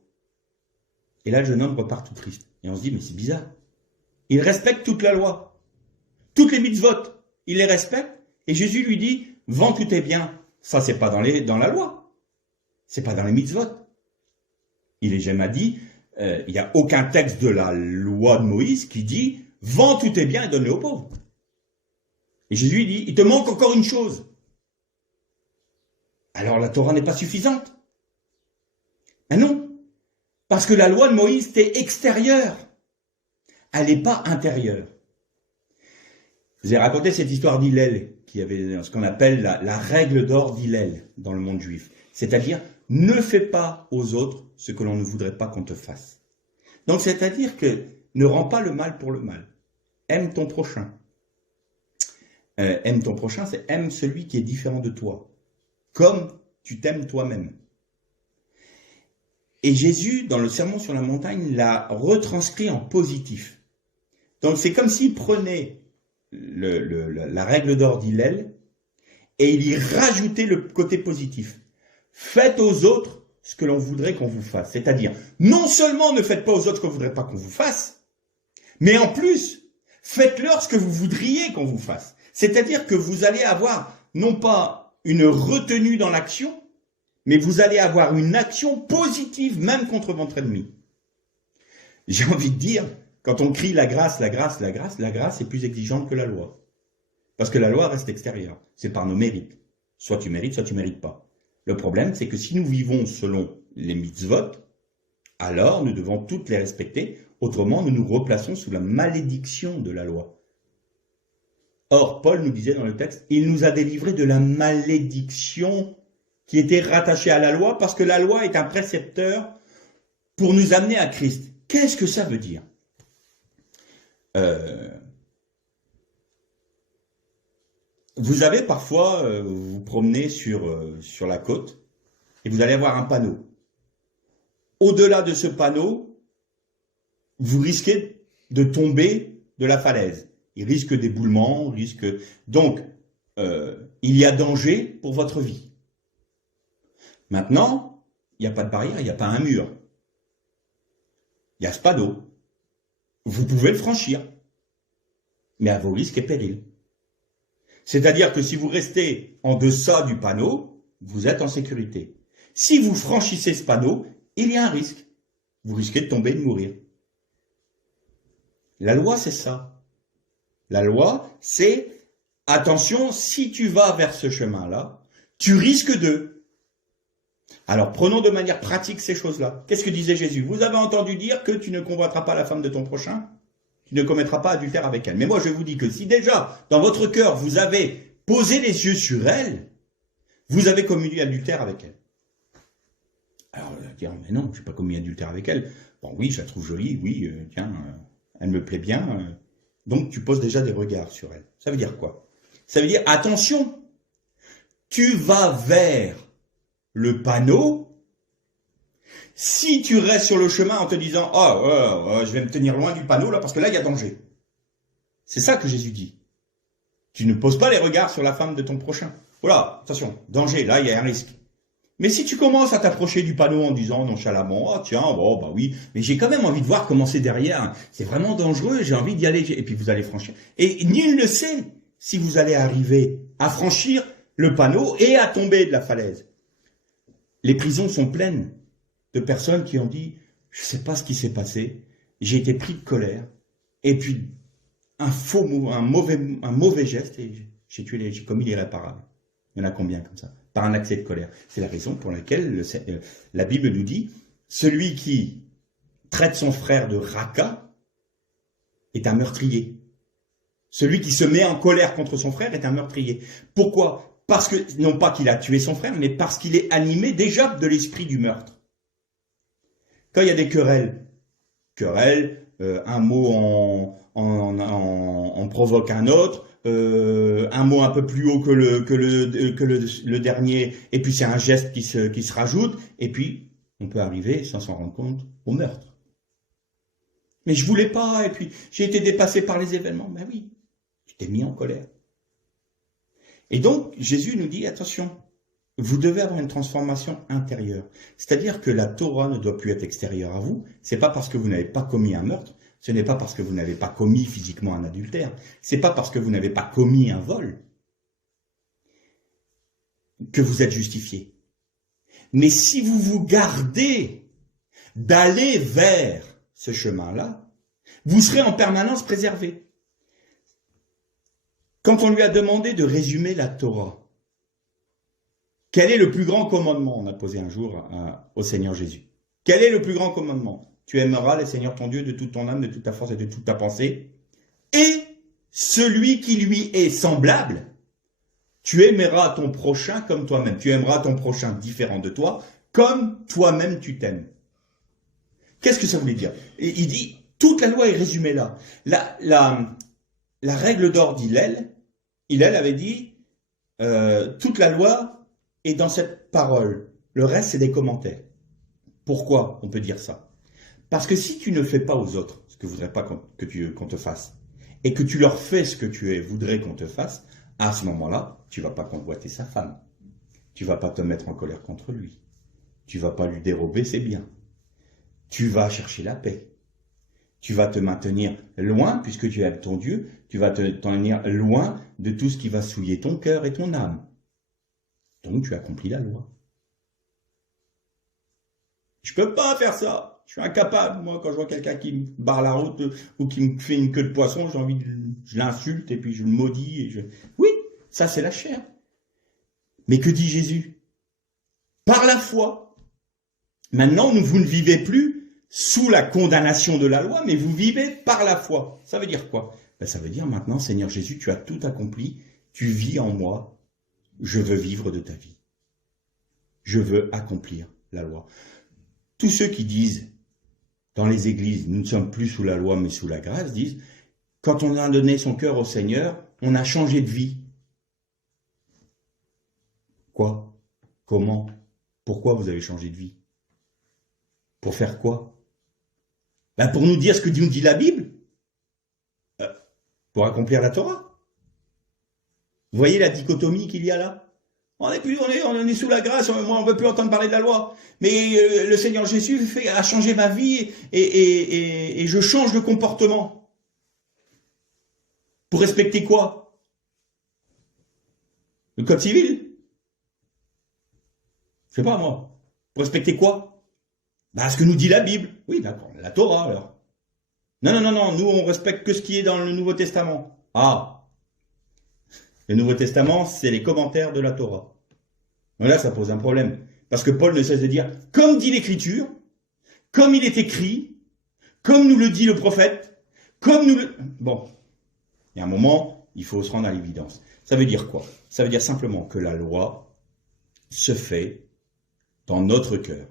Et là, le jeune homme repart tout triste. Et on se dit, mais c'est bizarre. Il respecte toute la loi. Toutes les mitzvot, il les respecte. Et Jésus lui dit, vends tous tes biens. Ça, c'est pas dans la loi. C'est pas dans les mitzvot. Il est jamais dit, il n'y a aucun texte de la loi de Moïse qui dit, vends tous tes biens et donne-les aux pauvres. Et Jésus lui dit, il te manque encore une chose. Alors la Torah n'est pas suffisante. Ah non. Parce que la loi de Moïse était extérieure. Elle n'est pas intérieure. Je vous ai raconté cette histoire d'Hillel, qui avait ce qu'on appelle la règle d'or d'Hillel dans le monde juif. C'est-à-dire, ne fais pas aux autres ce que l'on ne voudrait pas qu'on te fasse. Donc, c'est-à-dire que ne rends pas le mal pour le mal. Aime ton prochain. Aime ton prochain, c'est aime celui qui est différent de toi. Comme tu t'aimes toi-même. Et Jésus, dans le Sermon sur la montagne, l'a retranscrit en positif. Donc c'est comme s'il prenait la règle d'or d'Hillel et il y rajoutait le côté positif. Faites aux autres ce que l'on voudrait qu'on vous fasse. C'est-à-dire, non seulement ne faites pas aux autres ce qu'on ne voudrait pas qu'on vous fasse, mais en plus, faites-leur ce que vous voudriez qu'on vous fasse. C'est-à-dire que vous allez avoir, non pas une retenue dans l'action, mais vous allez avoir une action positive même contre votre ennemi. J'ai envie de dire, quand on crie la grâce, la grâce, la grâce, la grâce est plus exigeante que la loi. Parce que la loi reste extérieure. C'est par nos mérites. Soit tu mérites, soit tu ne mérites pas. Le problème, c'est que si nous vivons selon les mitzvot, alors nous devons toutes les respecter. Autrement, nous nous replaçons sous la malédiction de la loi. Or, Paul nous disait dans le texte, il nous a délivrés de la malédiction qui était rattachée à la loi, parce que la loi est un précepteur pour nous amener à Christ. Qu'est-ce que ça veut dire? Vous avez parfois, vous vous promenez sur la côte, et vous allez avoir un panneau. Au-delà de ce panneau, vous risquez de tomber de la falaise. Il risque d'éboulement, donc il y a danger pour votre vie. Maintenant, il n'y a pas de barrière, il n'y a pas un mur. Il y a ce panneau. Vous pouvez le franchir, mais à vos risques et périls. C'est-à-dire que si vous restez en deçà du panneau, vous êtes en sécurité. Si vous franchissez ce panneau, il y a un risque. Vous risquez de tomber et de mourir. La loi, c'est ça. La loi, c'est, attention, si tu vas vers ce chemin-là, tu risques de. Alors, prenons de manière pratique ces choses-là. Qu'est-ce que disait Jésus? Vous avez entendu dire que tu ne convoiteras pas la femme de ton prochain, tu ne commettras pas adultère avec elle. Mais moi, je vous dis que si déjà, dans votre cœur, vous avez posé les yeux sur elle, vous avez commis adultère avec elle. Alors, on va dire, mais non, je n'ai pas commis adultère avec elle. Bon, oui, je la trouve jolie, oui, tiens, elle me plaît bien. Donc, tu poses déjà des regards sur elle. Ça veut dire quoi? Ça veut dire, attention, tu vas vers le panneau. Si tu restes sur le chemin en te disant, oh, je vais me tenir loin du panneau là, parce que là, il y a danger. C'est ça que Jésus dit. Tu ne poses pas les regards sur la femme de ton prochain. Voilà, attention, danger, là, il y a un risque. Mais si tu commences à t'approcher du panneau en disant nonchalamment, ah tiens, bon, bah oui, mais j'ai quand même envie de voir comment c'est derrière, c'est vraiment dangereux, j'ai envie d'y aller, et puis vous allez franchir. Et nul ne sait si vous allez arriver à franchir le panneau et à tomber de la falaise. Les prisons sont pleines de personnes qui ont dit, je ne sais pas ce qui s'est passé, j'ai été pris de colère, et puis un mauvais geste, et j'ai commis l'irréparable. Il y en a combien comme ça? Par un accès de colère. C'est la raison pour laquelle la Bible nous dit, celui qui traite son frère de raca est un meurtrier. Celui qui se met en colère contre son frère est un meurtrier. Pourquoi? Parce que, non pas qu'il a tué son frère, mais parce qu'il est animé déjà de l'esprit du meurtre. Quand il y a des querelles, un mot en provoque un autre, un mot un peu plus haut que le dernier, et puis c'est un geste qui se rajoute, et puis on peut arriver, sans s'en rendre compte, au meurtre. Mais je voulais pas, et puis j'ai été dépassé par les événements. Ben oui, tu t'es mis en colère. Et donc, Jésus nous dit, attention, vous devez avoir une transformation intérieure. C'est-à-dire que la Torah ne doit plus être extérieure à vous. C'est pas parce que vous n'avez pas commis un meurtre, ce n'est pas parce que vous n'avez pas commis physiquement un adultère, c'est pas parce que vous n'avez pas commis un vol que vous êtes justifié. Mais si vous vous gardez d'aller vers ce chemin-là, vous serez en permanence préservé. Quand on lui a demandé de résumer la Torah, quel est le plus grand commandement? On a posé un jour au Seigneur Jésus. Quel est le plus grand commandement? Tu aimeras le Seigneur ton Dieu de toute ton âme, de toute ta force et de toute ta pensée. Et celui qui lui est semblable, tu aimeras ton prochain comme toi-même. Tu aimeras ton prochain différent de toi, comme toi-même tu t'aimes. Qu'est-ce que ça voulait dire? Il dit, toute la loi est résumée là. La règle d'or d'Hillel avait dit, toute la loi est dans cette parole. Le reste, c'est des commentaires. Pourquoi on peut dire ça? Parce que si tu ne fais pas aux autres ce que ne voudrais pas qu'on te fasse, et que tu leur fais ce que tu voudrais qu'on te fasse, à ce moment-là, tu ne vas pas convoiter sa femme. Tu ne vas pas te mettre en colère contre lui. Tu ne vas pas lui dérober ses biens. Tu vas chercher la paix. Tu vas te maintenir loin, puisque tu aimes ton Dieu, tu vas te tenir loin de tout ce qui va souiller ton cœur et ton âme. Donc tu accomplis la loi. Je peux pas faire ça. Je suis incapable, moi, quand je vois quelqu'un qui me barre la route ou qui me fait une queue de poisson, j'ai envie je l'insulte et puis je le maudis. Oui, ça c'est la chair. Mais que dit Jésus? Par la foi. Maintenant, vous ne vivez plus sous la condamnation de la loi, mais vous vivez par la foi. Ça veut dire quoi? Ben, ça veut dire maintenant, Seigneur Jésus, tu as tout accompli, tu vis en moi, je veux vivre de ta vie. Je veux accomplir la loi. Tous ceux qui disent, dans les églises, nous ne sommes plus sous la loi, mais sous la grâce, disent, quand on a donné son cœur au Seigneur, on a changé de vie. Quoi? Comment? Pourquoi vous avez changé de vie? Pour faire quoi? Ben pour nous dire ce que nous dit la Bible. Pour accomplir la Torah. Vous voyez la dichotomie qu'il y a là? On est sous la grâce, moi on ne veut plus entendre parler de la loi. Mais le Seigneur Jésus a changé ma vie et je change de comportement. Pour respecter quoi? Le code civil? Je sais pas moi. Pour respecter quoi? Bah, ce que nous dit la Bible. Oui, d'accord, la Torah alors. Non, non, non, non, nous on respecte que ce qui est dans le Nouveau Testament. Ah, le Nouveau Testament, c'est les commentaires de la Torah. Donc là, ça pose un problème. Parce que Paul ne cesse de dire, comme dit l'Écriture, comme il est écrit, comme nous le dit le prophète, comme nous le... Bon, il y a un moment, il faut se rendre à l'évidence. Ça veut dire quoi? Ça veut dire simplement que la loi se fait dans notre cœur.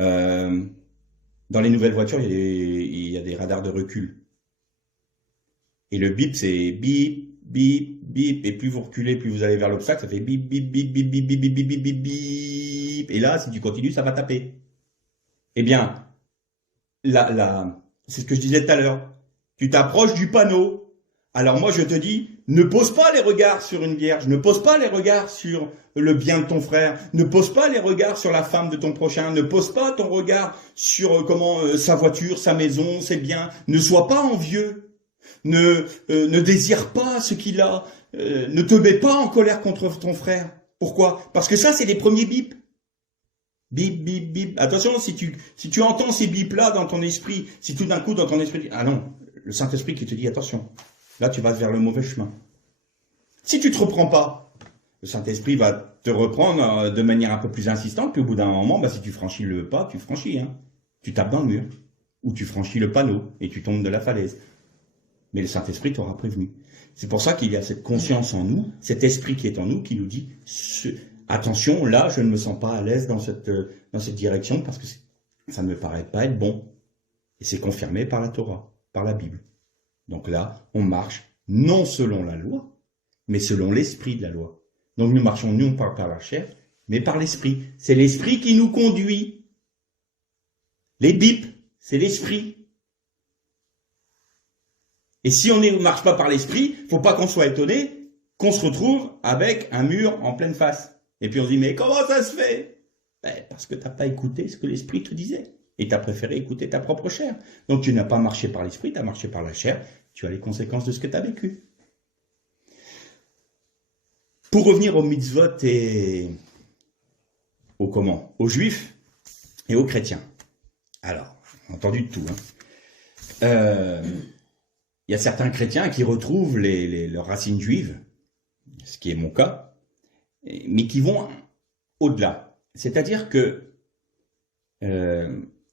Dans les nouvelles voitures, il y a des radars de recul. Et le bip, c'est bip, bip, bip. Et plus vous reculez, plus vous allez vers l'obstacle, ça fait bip, bip, bip, bip, bip, bip, bip, bip, bip, bip, bip. Et là, si tu continues, ça va taper. Eh bien, c'est ce que je disais tout à l'heure. Tu t'approches du panneau. Alors moi, je te dis, ne pose pas les regards sur une vierge, ne pose pas les regards sur le bien de ton frère, ne pose pas les regards sur la femme de ton prochain, ne pose pas ton regard sur sa voiture, sa maison, ses biens, ne sois pas envieux, ne désire pas ce qu'il a, ne te mets pas en colère contre ton frère. Pourquoi? Parce que ça, c'est les premiers bips. Bip, bip, bip. Attention, si tu entends ces bips-là dans ton esprit, si tout d'un coup dans ton esprit, ah non, le Saint-Esprit qui te dit attention, là tu vas vers le mauvais chemin. Si tu te reprends pas, le Saint-Esprit va te reprendre de manière un peu plus insistante, puis au bout d'un moment, si tu franchis le pas, tu franchis, hein. Tu tapes dans le mur, ou tu franchis le panneau, et tu tombes de la falaise. Mais le Saint-Esprit t'aura prévenu. C'est pour ça qu'il y a cette conscience en nous, cet esprit qui est en nous, qui nous dit, attention, là, je ne me sens pas à l'aise dans cette direction, parce que ça ne me paraît pas être bon. Et c'est confirmé par la Torah, par la Bible. Donc là, on marche non selon la loi, mais selon l'esprit de la loi. Donc nous marchons non pas par la chair, mais par l'esprit. C'est l'esprit qui nous conduit. Les bips, c'est l'esprit. Et si on ne marche pas par l'esprit, il ne faut pas qu'on soit étonné qu'on se retrouve avec un mur en pleine face. Et puis on se dit, mais comment ça se fait? Parce que tu n'as pas écouté ce que l'esprit te disait. Et tu as préféré écouter ta propre chair. Donc tu n'as pas marché par l'esprit, tu as marché par la chair. Tu as les conséquences de ce que tu as vécu. Pour revenir aux mitzvot et aux juifs et aux chrétiens. Alors, entendu de tout. Il y a certains chrétiens qui retrouvent leurs racines juives, ce qui est mon cas, mais qui vont au-delà. C'est-à-dire que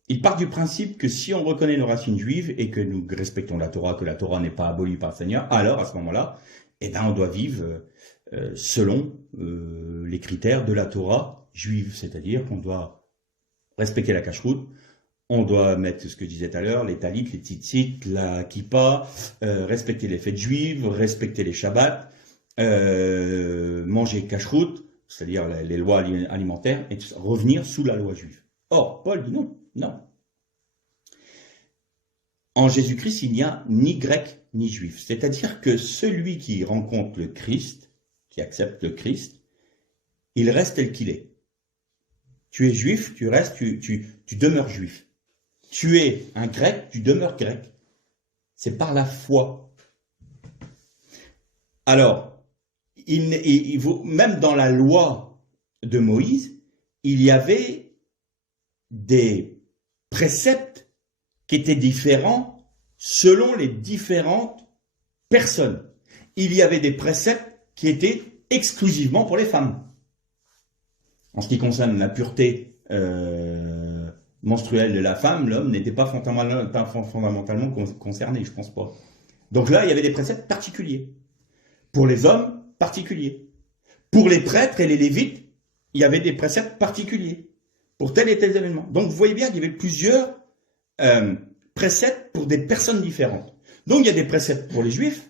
ils partent du principe que si on reconnaît nos racines juives et que nous respectons la Torah, que la Torah n'est pas abolie par le Seigneur, alors à ce moment-là, on doit vivre selon les critères de la Torah juive, c'est-à-dire qu'on doit respecter la cacheroute, on doit mettre ce que je disais tout à l'heure, les talit, les tzitzit, la kippa, respecter les fêtes juives, respecter les shabbats, manger cacheroute, c'est-à-dire les lois alimentaires, et revenir sous la loi juive. Or, Paul dit non, non. En Jésus-Christ, il n'y a ni grec ni juif. C'est-à-dire que celui qui rencontre le Christ, qui accepte le Christ, il reste tel qu'il est. Tu es juif, tu restes, tu demeures juif. Tu es un grec, tu demeures grec. C'est par la foi. Alors, même dans la loi de Moïse, il y avait des préceptes qui étaient différents selon les différentes personnes. Il y avait des préceptes qui étaient exclusivement pour les femmes. En ce qui concerne la pureté menstruelle de la femme, l'homme n'était pas fondamentalement concerné, je pense pas. Donc là, il y avait des préceptes particuliers. Pour les hommes, particuliers. Pour les prêtres et les lévites, il y avait des préceptes particuliers. Pour tel et tel événement. Donc vous voyez bien qu'il y avait plusieurs préceptes pour des personnes différentes. Donc il y a des préceptes pour les juifs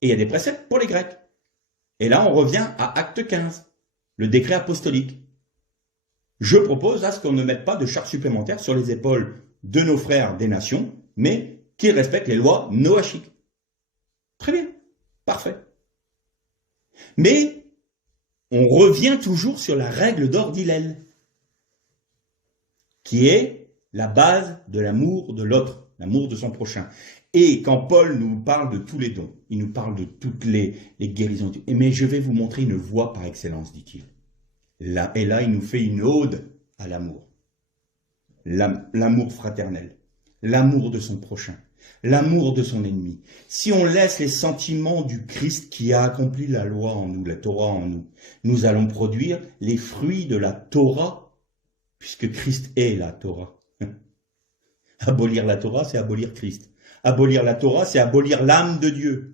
et il y a des préceptes pour les grecs. Et là on revient à Acte 15, le décret apostolique. Je propose à ce qu'on ne mette pas de charge supplémentaire sur les épaules de nos frères des nations, mais qu'ils respectent les lois noachiques. Très bien, parfait. Mais on revient toujours sur la règle d'or d'Hillel, qui est la base de l'amour de l'autre, l'amour de son prochain. Et quand Paul nous parle de tous les dons, il nous parle de toutes les guérisons. Mais je vais vous montrer une voie par excellence, dit-il. Là, il nous fait une ode à l'amour. l'amour fraternel, l'amour de son prochain, l'amour de son ennemi, si on laisse les sentiments du Christ qui a accompli la loi en nous, la Torah en nous, nous allons produire les fruits de la Torah, puisque Christ est la Torah. Abolir la Torah, c'est abolir Christ. Abolir la Torah, c'est abolir l'âme de Dieu.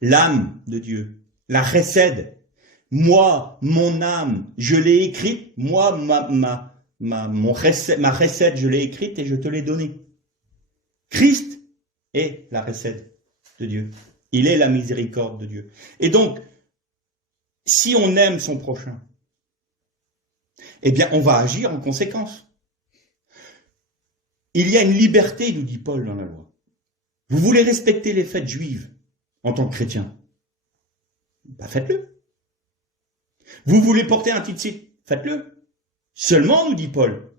L'âme de Dieu. La chesed. Moi, mon âme, je l'ai écrite. Moi, ma chesed, je l'ai écrite et je te l'ai donnée. Christ est la chesed de Dieu. Il est la miséricorde de Dieu. Et donc, si on aime son prochain, eh bien, on va agir en conséquence. Il y a une liberté, nous dit Paul dans la loi. Vous voulez respecter les fêtes juives en tant que chrétien? Ben faites-le. Vous voulez porter un titre? Faites-le. Seulement, nous dit Paul,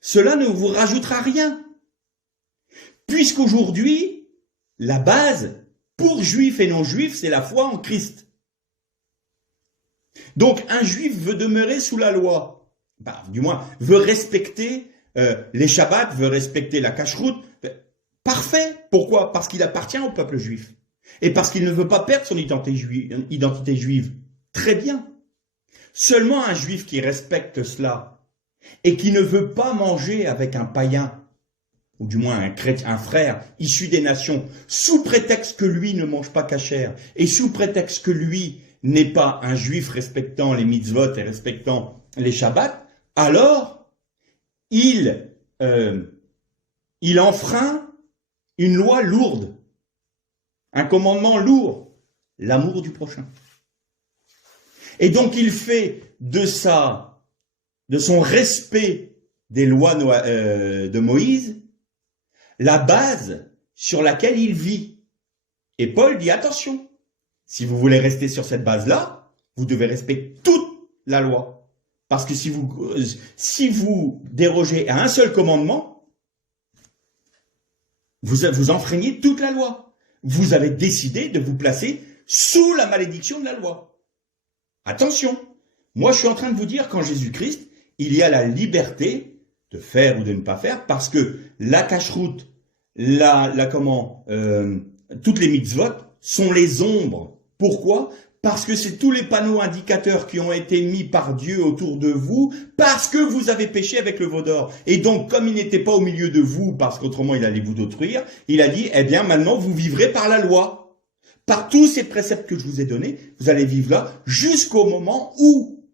cela ne vous rajoutera rien. Puisqu'aujourd'hui, la base pour juifs et non-juifs, c'est la foi en Christ. Donc, un juif veut demeurer sous la loi. Ben, du moins, veut respecter les Shabbats, veut respecter la cacheroute. Parfait. Pourquoi? Parce qu'il appartient au peuple juif. Et parce qu'il ne veut pas perdre son identité juive. Très bien. Seulement un juif qui respecte cela et qui ne veut pas manger avec un païen, ou du moins un chrétien, un frère issu des nations, sous prétexte que lui ne mange pas cachère, et sous prétexte que lui n'est pas un juif respectant les mitzvot et respectant les Shabbats, alors il enfreint une loi lourde, un commandement lourd, l'amour du prochain. Et donc il fait de son respect des lois de Moïse la base sur laquelle il vit. Et Paul dit attention, si vous voulez rester sur cette base-là, vous devez respecter toute la loi. Parce que si vous dérogez à un seul commandement, vous enfreignez toute la loi. Vous avez décidé de vous placer sous la malédiction de la loi. Attention, moi je suis en train de vous dire qu'en Jésus-Christ, il y a la liberté de faire ou de ne pas faire, parce que la cacheroute, toutes les mitzvot sont les ombres. Pourquoi? Parce que c'est tous les panneaux indicateurs qui ont été mis par Dieu autour de vous, parce que vous avez péché avec le veau d'or. Et donc, comme il n'était pas au milieu de vous, parce qu'autrement il allait vous détruire, il a dit, eh bien maintenant vous vivrez par la loi. Par tous ces préceptes que je vous ai donnés, vous allez vivre là jusqu'au moment où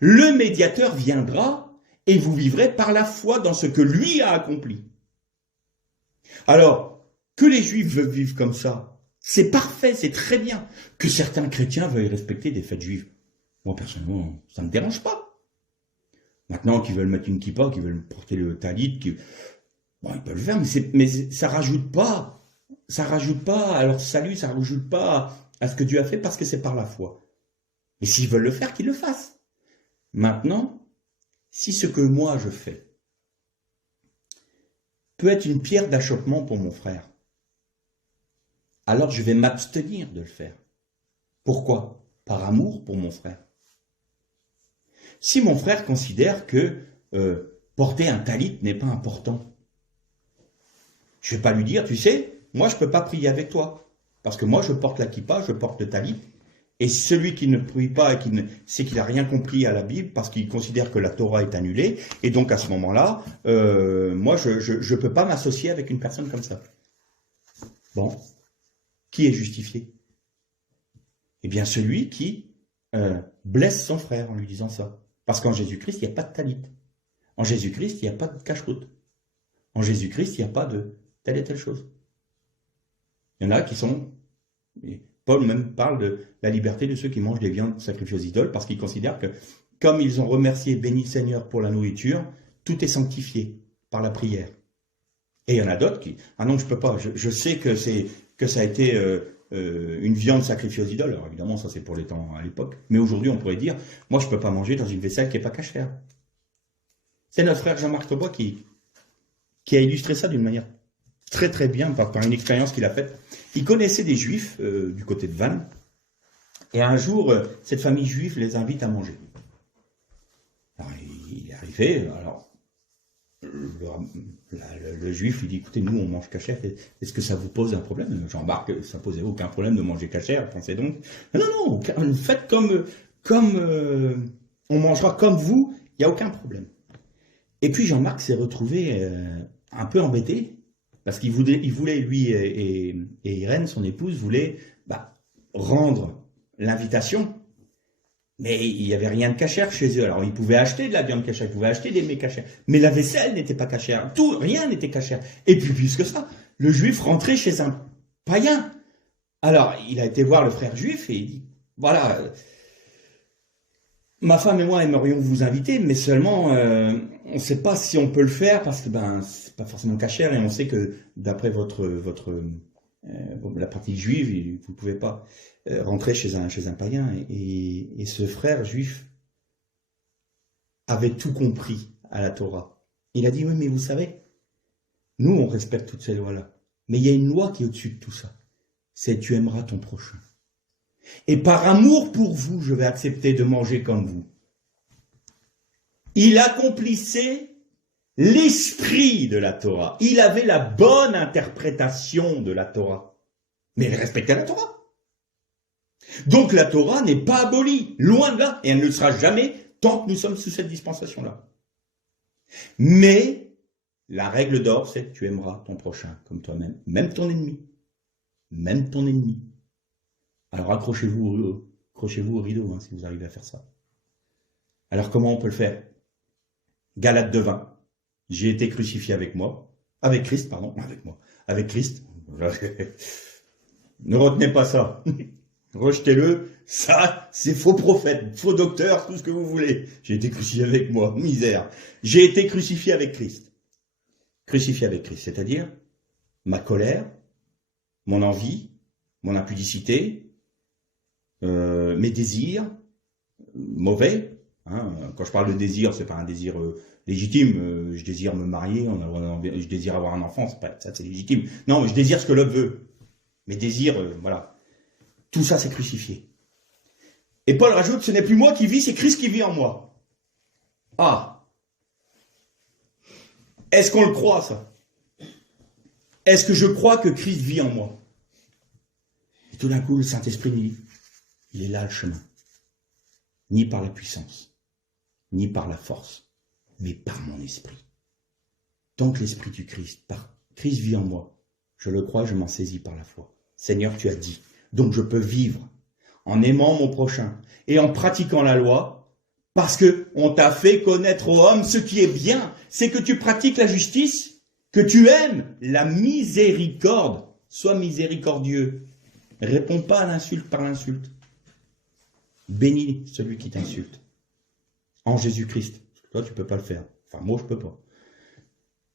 le médiateur viendra et vous vivrez par la foi dans ce que lui a accompli. Alors, que les Juifs veulent vivre comme ça, c'est parfait, c'est très bien. Que certains chrétiens veuillent respecter des fêtes juives, moi personnellement, ça ne me dérange pas. Maintenant, qu'ils veulent mettre une kippa, qu'ils veulent porter le talit, bon, ils peuvent le faire, mais ça rajoute pas à leur salut, ça rajoute pas à ce que Dieu a fait, parce que c'est par la foi. Et s'ils veulent le faire, qu'ils le fassent. Maintenant, si ce que moi je fais peut être une pierre d'achoppement pour mon frère, alors je vais m'abstenir de le faire. Pourquoi? Par amour pour mon frère. Si mon frère considère que porter un talit n'est pas important, je ne vais pas lui dire, tu sais, moi je ne peux pas prier avec toi, parce que moi je porte la kippa, je porte le talit, et celui qui ne prie pas et c'est qu'il n'a rien compris à la Bible, parce qu'il considère que la Torah est annulée, et donc à ce moment-là, moi je ne peux pas m'associer avec une personne comme ça. Bon. Qui est justifié? Eh bien, celui qui blesse son frère en lui disant ça. Parce qu'en Jésus-Christ, il n'y a pas de talit. En Jésus-Christ, il n'y a pas de cacheroute. En Jésus-Christ, il n'y a pas de telle et telle chose. Il y en a qui sont... Paul même parle de la liberté de ceux qui mangent des viandes sacrifiées aux idoles, parce qu'ils considèrent que, comme ils ont remercié, béni le Seigneur pour la nourriture, tout est sanctifié par la prière. Et il y en a d'autres qui... Ah non, je ne peux pas. Je sais que ça a été une viande sacrifiée aux idoles. Alors évidemment, ça c'est pour les temps à l'époque. Mais aujourd'hui, on pourrait dire, moi je ne peux pas manger dans une vaisselle qui n'est pas cachère. C'est notre frère Jean-Marc Taubois qui a illustré ça d'une manière très très bien par une expérience qu'il a faite. Il connaissait des juifs du côté de Vannes. Et un jour, cette famille juive les invite à manger. Alors il est arrivé, alors le juif lui dit, écoutez, nous on mange cachère, est-ce que ça vous pose un problème? Jean-Marc, ça posait aucun problème de manger cachère, pensez donc. Non, faites comme on mangera comme vous, il n'y a aucun problème. Et puis Jean-Marc s'est retrouvé un peu embêté, parce qu'il voulait lui et Irène, son épouse, voulaient rendre l'invitation, mais il n'y avait rien de cachère chez eux. Alors ils pouvaient acheter de la viande cachère, ils pouvaient acheter des mets cachères, mais la vaisselle n'était pas cachère, rien n'était cachère. Et puis plus que ça, le juif rentrait chez un païen. Alors il a été voir le frère juif et il dit, voilà, ma femme et moi aimerions vous inviter, mais seulement on ne sait pas si on peut le faire parce que c'est pas forcément cachère et on sait que d'après la pratique juive, vous ne pouvez pas rentrer chez un païen. Et ce frère juif avait tout compris à la Torah. Il a dit, oui, mais vous savez, nous, on respecte toutes ces lois-là. Mais il y a une loi qui est au-dessus de tout ça. C'est tu aimeras ton prochain. Et par amour pour vous, je vais accepter de manger comme vous. Il accomplissait l'esprit de la Torah. Il avait la bonne interprétation de la Torah. Mais il respectait la Torah. Donc la Torah n'est pas abolie, loin de là, et elle ne le sera jamais tant que nous sommes sous cette dispensation-là. Mais la règle d'or, c'est que tu aimeras ton prochain comme toi-même, même ton ennemi. Même ton ennemi. Alors accrochez-vous au rideau si vous arrivez à faire ça. Alors comment on peut le faire? Galates 2:20. J'ai été crucifié avec Christ. Ne retenez pas ça. Rejetez-le. Ça, c'est faux prophète, faux docteur, tout ce que vous voulez. J'ai été crucifié avec moi. Misère. J'ai été crucifié avec Christ. Crucifié avec Christ, c'est-à-dire ma colère, mon envie, mon impudicité, mes désirs mauvais. Quand je parle de désir, c'est pas un désir légitime. Je désire me marier, je désire avoir un enfant, ça c'est légitime. Non, je désire ce que l'homme veut. Mes désirs, voilà. Tout ça c'est crucifié. Et Paul rajoute, ce n'est plus moi qui vis, c'est Christ qui vit en moi. Ah. Est-ce qu'on le croit ça? Est-ce que je crois que Christ vit en moi? Et tout d'un coup, le Saint-Esprit me dit, il est là le chemin. Ni par la puissance, ni par la force, mais par mon esprit. Tant que l'esprit du Christ, Christ vit en moi, je le crois, je m'en saisis par la foi. Seigneur, tu as dit, donc je peux vivre en aimant mon prochain et en pratiquant la loi, parce que on t'a fait connaître aux hommes ce qui est bien, c'est que tu pratiques la justice, que tu aimes la miséricorde. Sois miséricordieux. Réponds pas à l'insulte par l'insulte. Bénis celui qui t'insulte. En Jésus-Christ. Toi, tu peux pas le faire. Enfin, moi, je peux pas.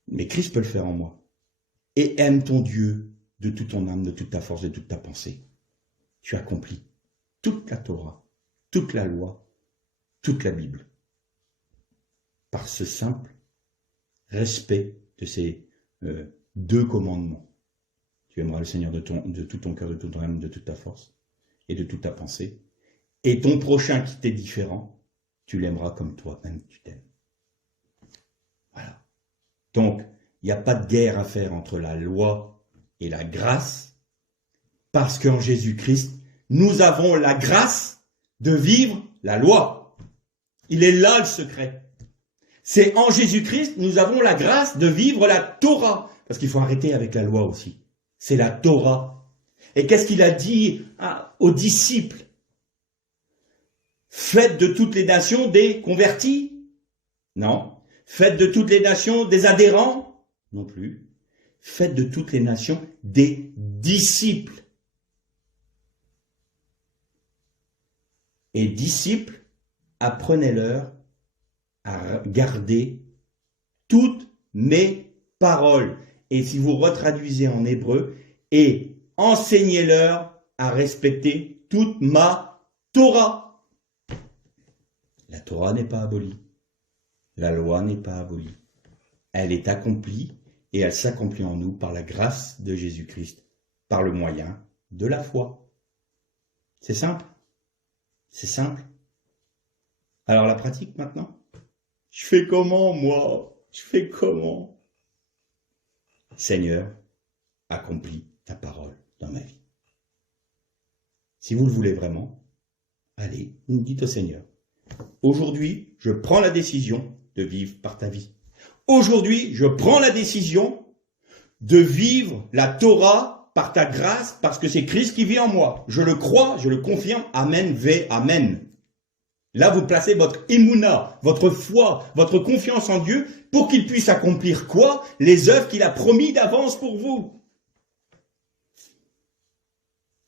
Mais Christ peut le faire en moi. Et aime ton Dieu de toute ton âme, de toute ta force, de toute ta pensée. Tu accomplis toute la Torah, toute la loi, toute la Bible. Par ce simple respect de ces deux commandements. Tu aimeras le Seigneur de tout ton cœur, de toute ton âme, de toute ta force et de toute ta pensée. Et ton prochain qui t'est différent, tu l'aimeras comme toi-même tu t'aimes. Voilà. Donc, il n'y a pas de guerre à faire entre la loi et la grâce, parce qu'en Jésus-Christ, nous avons la grâce de vivre la loi. Il est là le secret. C'est en Jésus-Christ, nous avons la grâce de vivre la Torah. Parce qu'il faut arrêter avec la loi aussi. C'est la Torah. Et qu'est-ce qu'il a dit aux disciples? Faites de toutes les nations des convertis? Non. Faites de toutes les nations des adhérents? Non plus. Faites de toutes les nations des disciples. Et disciples, apprenez-leur à garder toutes mes paroles. Et si vous retraduisez en hébreu, et enseignez-leur à respecter toute ma Torah. La Torah n'est pas abolie. La loi n'est pas abolie. Elle est accomplie et elle s'accomplit en nous par la grâce de Jésus-Christ, par le moyen de la foi. C'est simple. C'est simple. Alors la pratique maintenant? Je fais comment moi? Je fais comment? Seigneur, accomplis ta parole dans ma vie. Si vous le voulez vraiment, allez, vous me dites au Seigneur, aujourd'hui, je prends la décision de vivre par ta vie. Aujourd'hui, je prends la décision de vivre la Torah par ta grâce, parce que c'est Christ qui vit en moi. Je le crois, je le confirme. Amen, ve, amen. Là, vous placez votre émouna, votre foi, votre confiance en Dieu pour qu'il puisse accomplir quoi? Les œuvres qu'il a promis d'avance pour vous.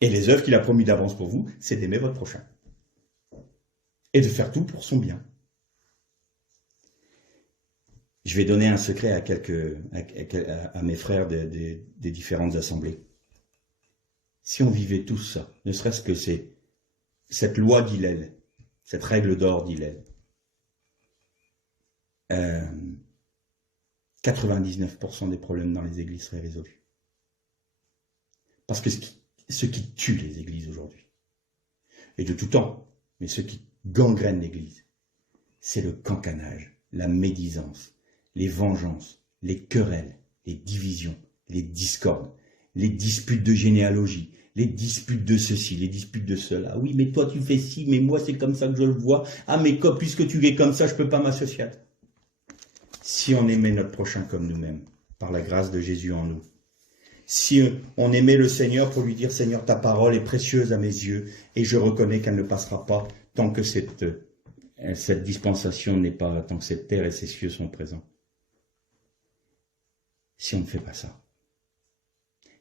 Et les œuvres qu'il a promis d'avance pour vous, c'est d'aimer votre prochain. Et de faire tout pour son bien. Je vais donner un secret à mes frères des différentes assemblées. Si on vivait tous ça, ne serait-ce que cette loi d'Hillel, cette règle d'or d'Hillel, 99% des problèmes dans les églises seraient résolus. Parce que ce qui tue les églises aujourd'hui, et de tout temps, mais ce qui gangrène l'église, c'est le cancanage, la médisance, les vengeances, les querelles, les divisions, les discordes, les disputes de généalogie, les disputes de ceci, les disputes de cela. Oui, mais toi tu fais ci, mais moi c'est comme ça que je le vois. Ah, mais puisque tu es comme ça, je ne peux pas m'associer. Si on aimait notre prochain comme nous-mêmes, par la grâce de Jésus en nous, si on aimait le Seigneur pour lui dire, Seigneur, ta parole est précieuse à mes yeux, et je reconnais qu'elle ne passera pas tant que cette dispensation n'est pas, tant que cette terre et ces cieux sont présents. Si on ne fait pas ça,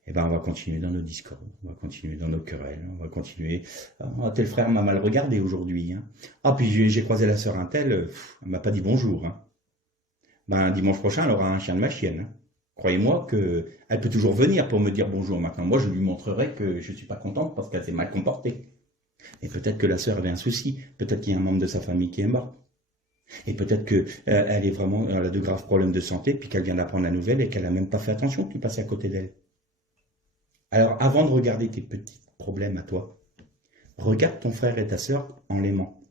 eh ben on va continuer dans nos discours, on va continuer dans nos querelles, on va continuer. Ah, tel frère m'a mal regardé aujourd'hui. Hein. Ah, puis j'ai croisé la sœur un tel, elle m'a pas dit bonjour. Hein. Ben dimanche prochain, elle aura un chien de ma chienne. Hein. Croyez-moi qu'elle peut toujours venir pour me dire bonjour. Maintenant, moi, je lui montrerai que je ne suis pas contente parce qu'elle s'est mal comportée. Et peut-être que la sœur avait un souci, peut-être qu'il y a un membre de sa famille qui est mort. Et peut-être qu'elle a de graves problèmes de santé, puis qu'elle vient d'apprendre la nouvelle et qu'elle n'a même pas fait attention que tu passais à côté d'elle. Alors, avant de regarder tes petits problèmes à toi, regarde ton frère et ta sœur en l'aimant.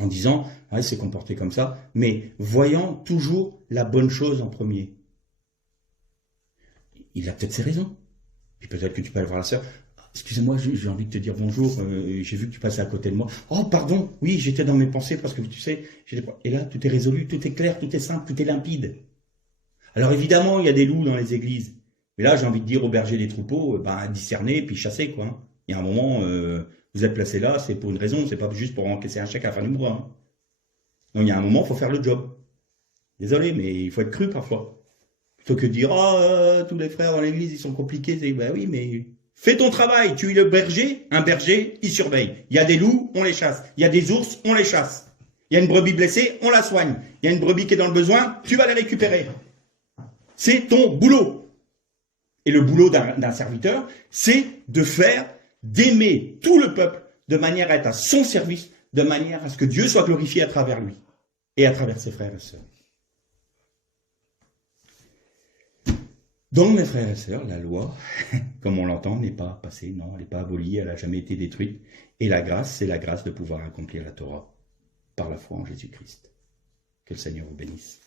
En disant, ouais, c'est comporté comme ça, mais voyant toujours la bonne chose en premier. Il a peut-être ses raisons. Puis peut-être que tu peux aller voir la sœur. Excusez-moi, j'ai envie de te dire bonjour, j'ai vu que tu passais à côté de moi. Oh, pardon, oui, j'étais dans mes pensées parce que tu sais, et là, tout est résolu, tout est clair, tout est simple, tout est limpide. Alors évidemment, il y a des loups dans les églises. Mais là, j'ai envie de dire aux bergers des troupeaux, discerner puis chasser, quoi. Hein. Il y a un moment, vous êtes placé là, c'est pour une raison, c'est pas juste pour encaisser un chèque à la fin du mois. Hein. Donc il y a un moment, il faut faire le job. Désolé, mais il faut être cru parfois. Plutôt que de dire, tous les frères dans l'église, ils sont compliqués. Ben oui, mais fais ton travail. Tu es le berger, un berger, il surveille. Il y a des loups, on les chasse. Il y a des ours, on les chasse. Il y a une brebis blessée, on la soigne. Il y a une brebis qui est dans le besoin, tu vas la récupérer. C'est ton boulot. Et le boulot d'un serviteur, c'est d'aimer tout le peuple de manière à être à son service, de manière à ce que Dieu soit glorifié à travers lui et à travers ses frères et sœurs. Donc, mes frères et sœurs, la loi, comme on l'entend, n'est pas passée, non, elle n'est pas abolie, elle n'a jamais été détruite. Et la grâce, c'est la grâce de pouvoir accomplir la Torah par la foi en Jésus-Christ. Que le Seigneur vous bénisse.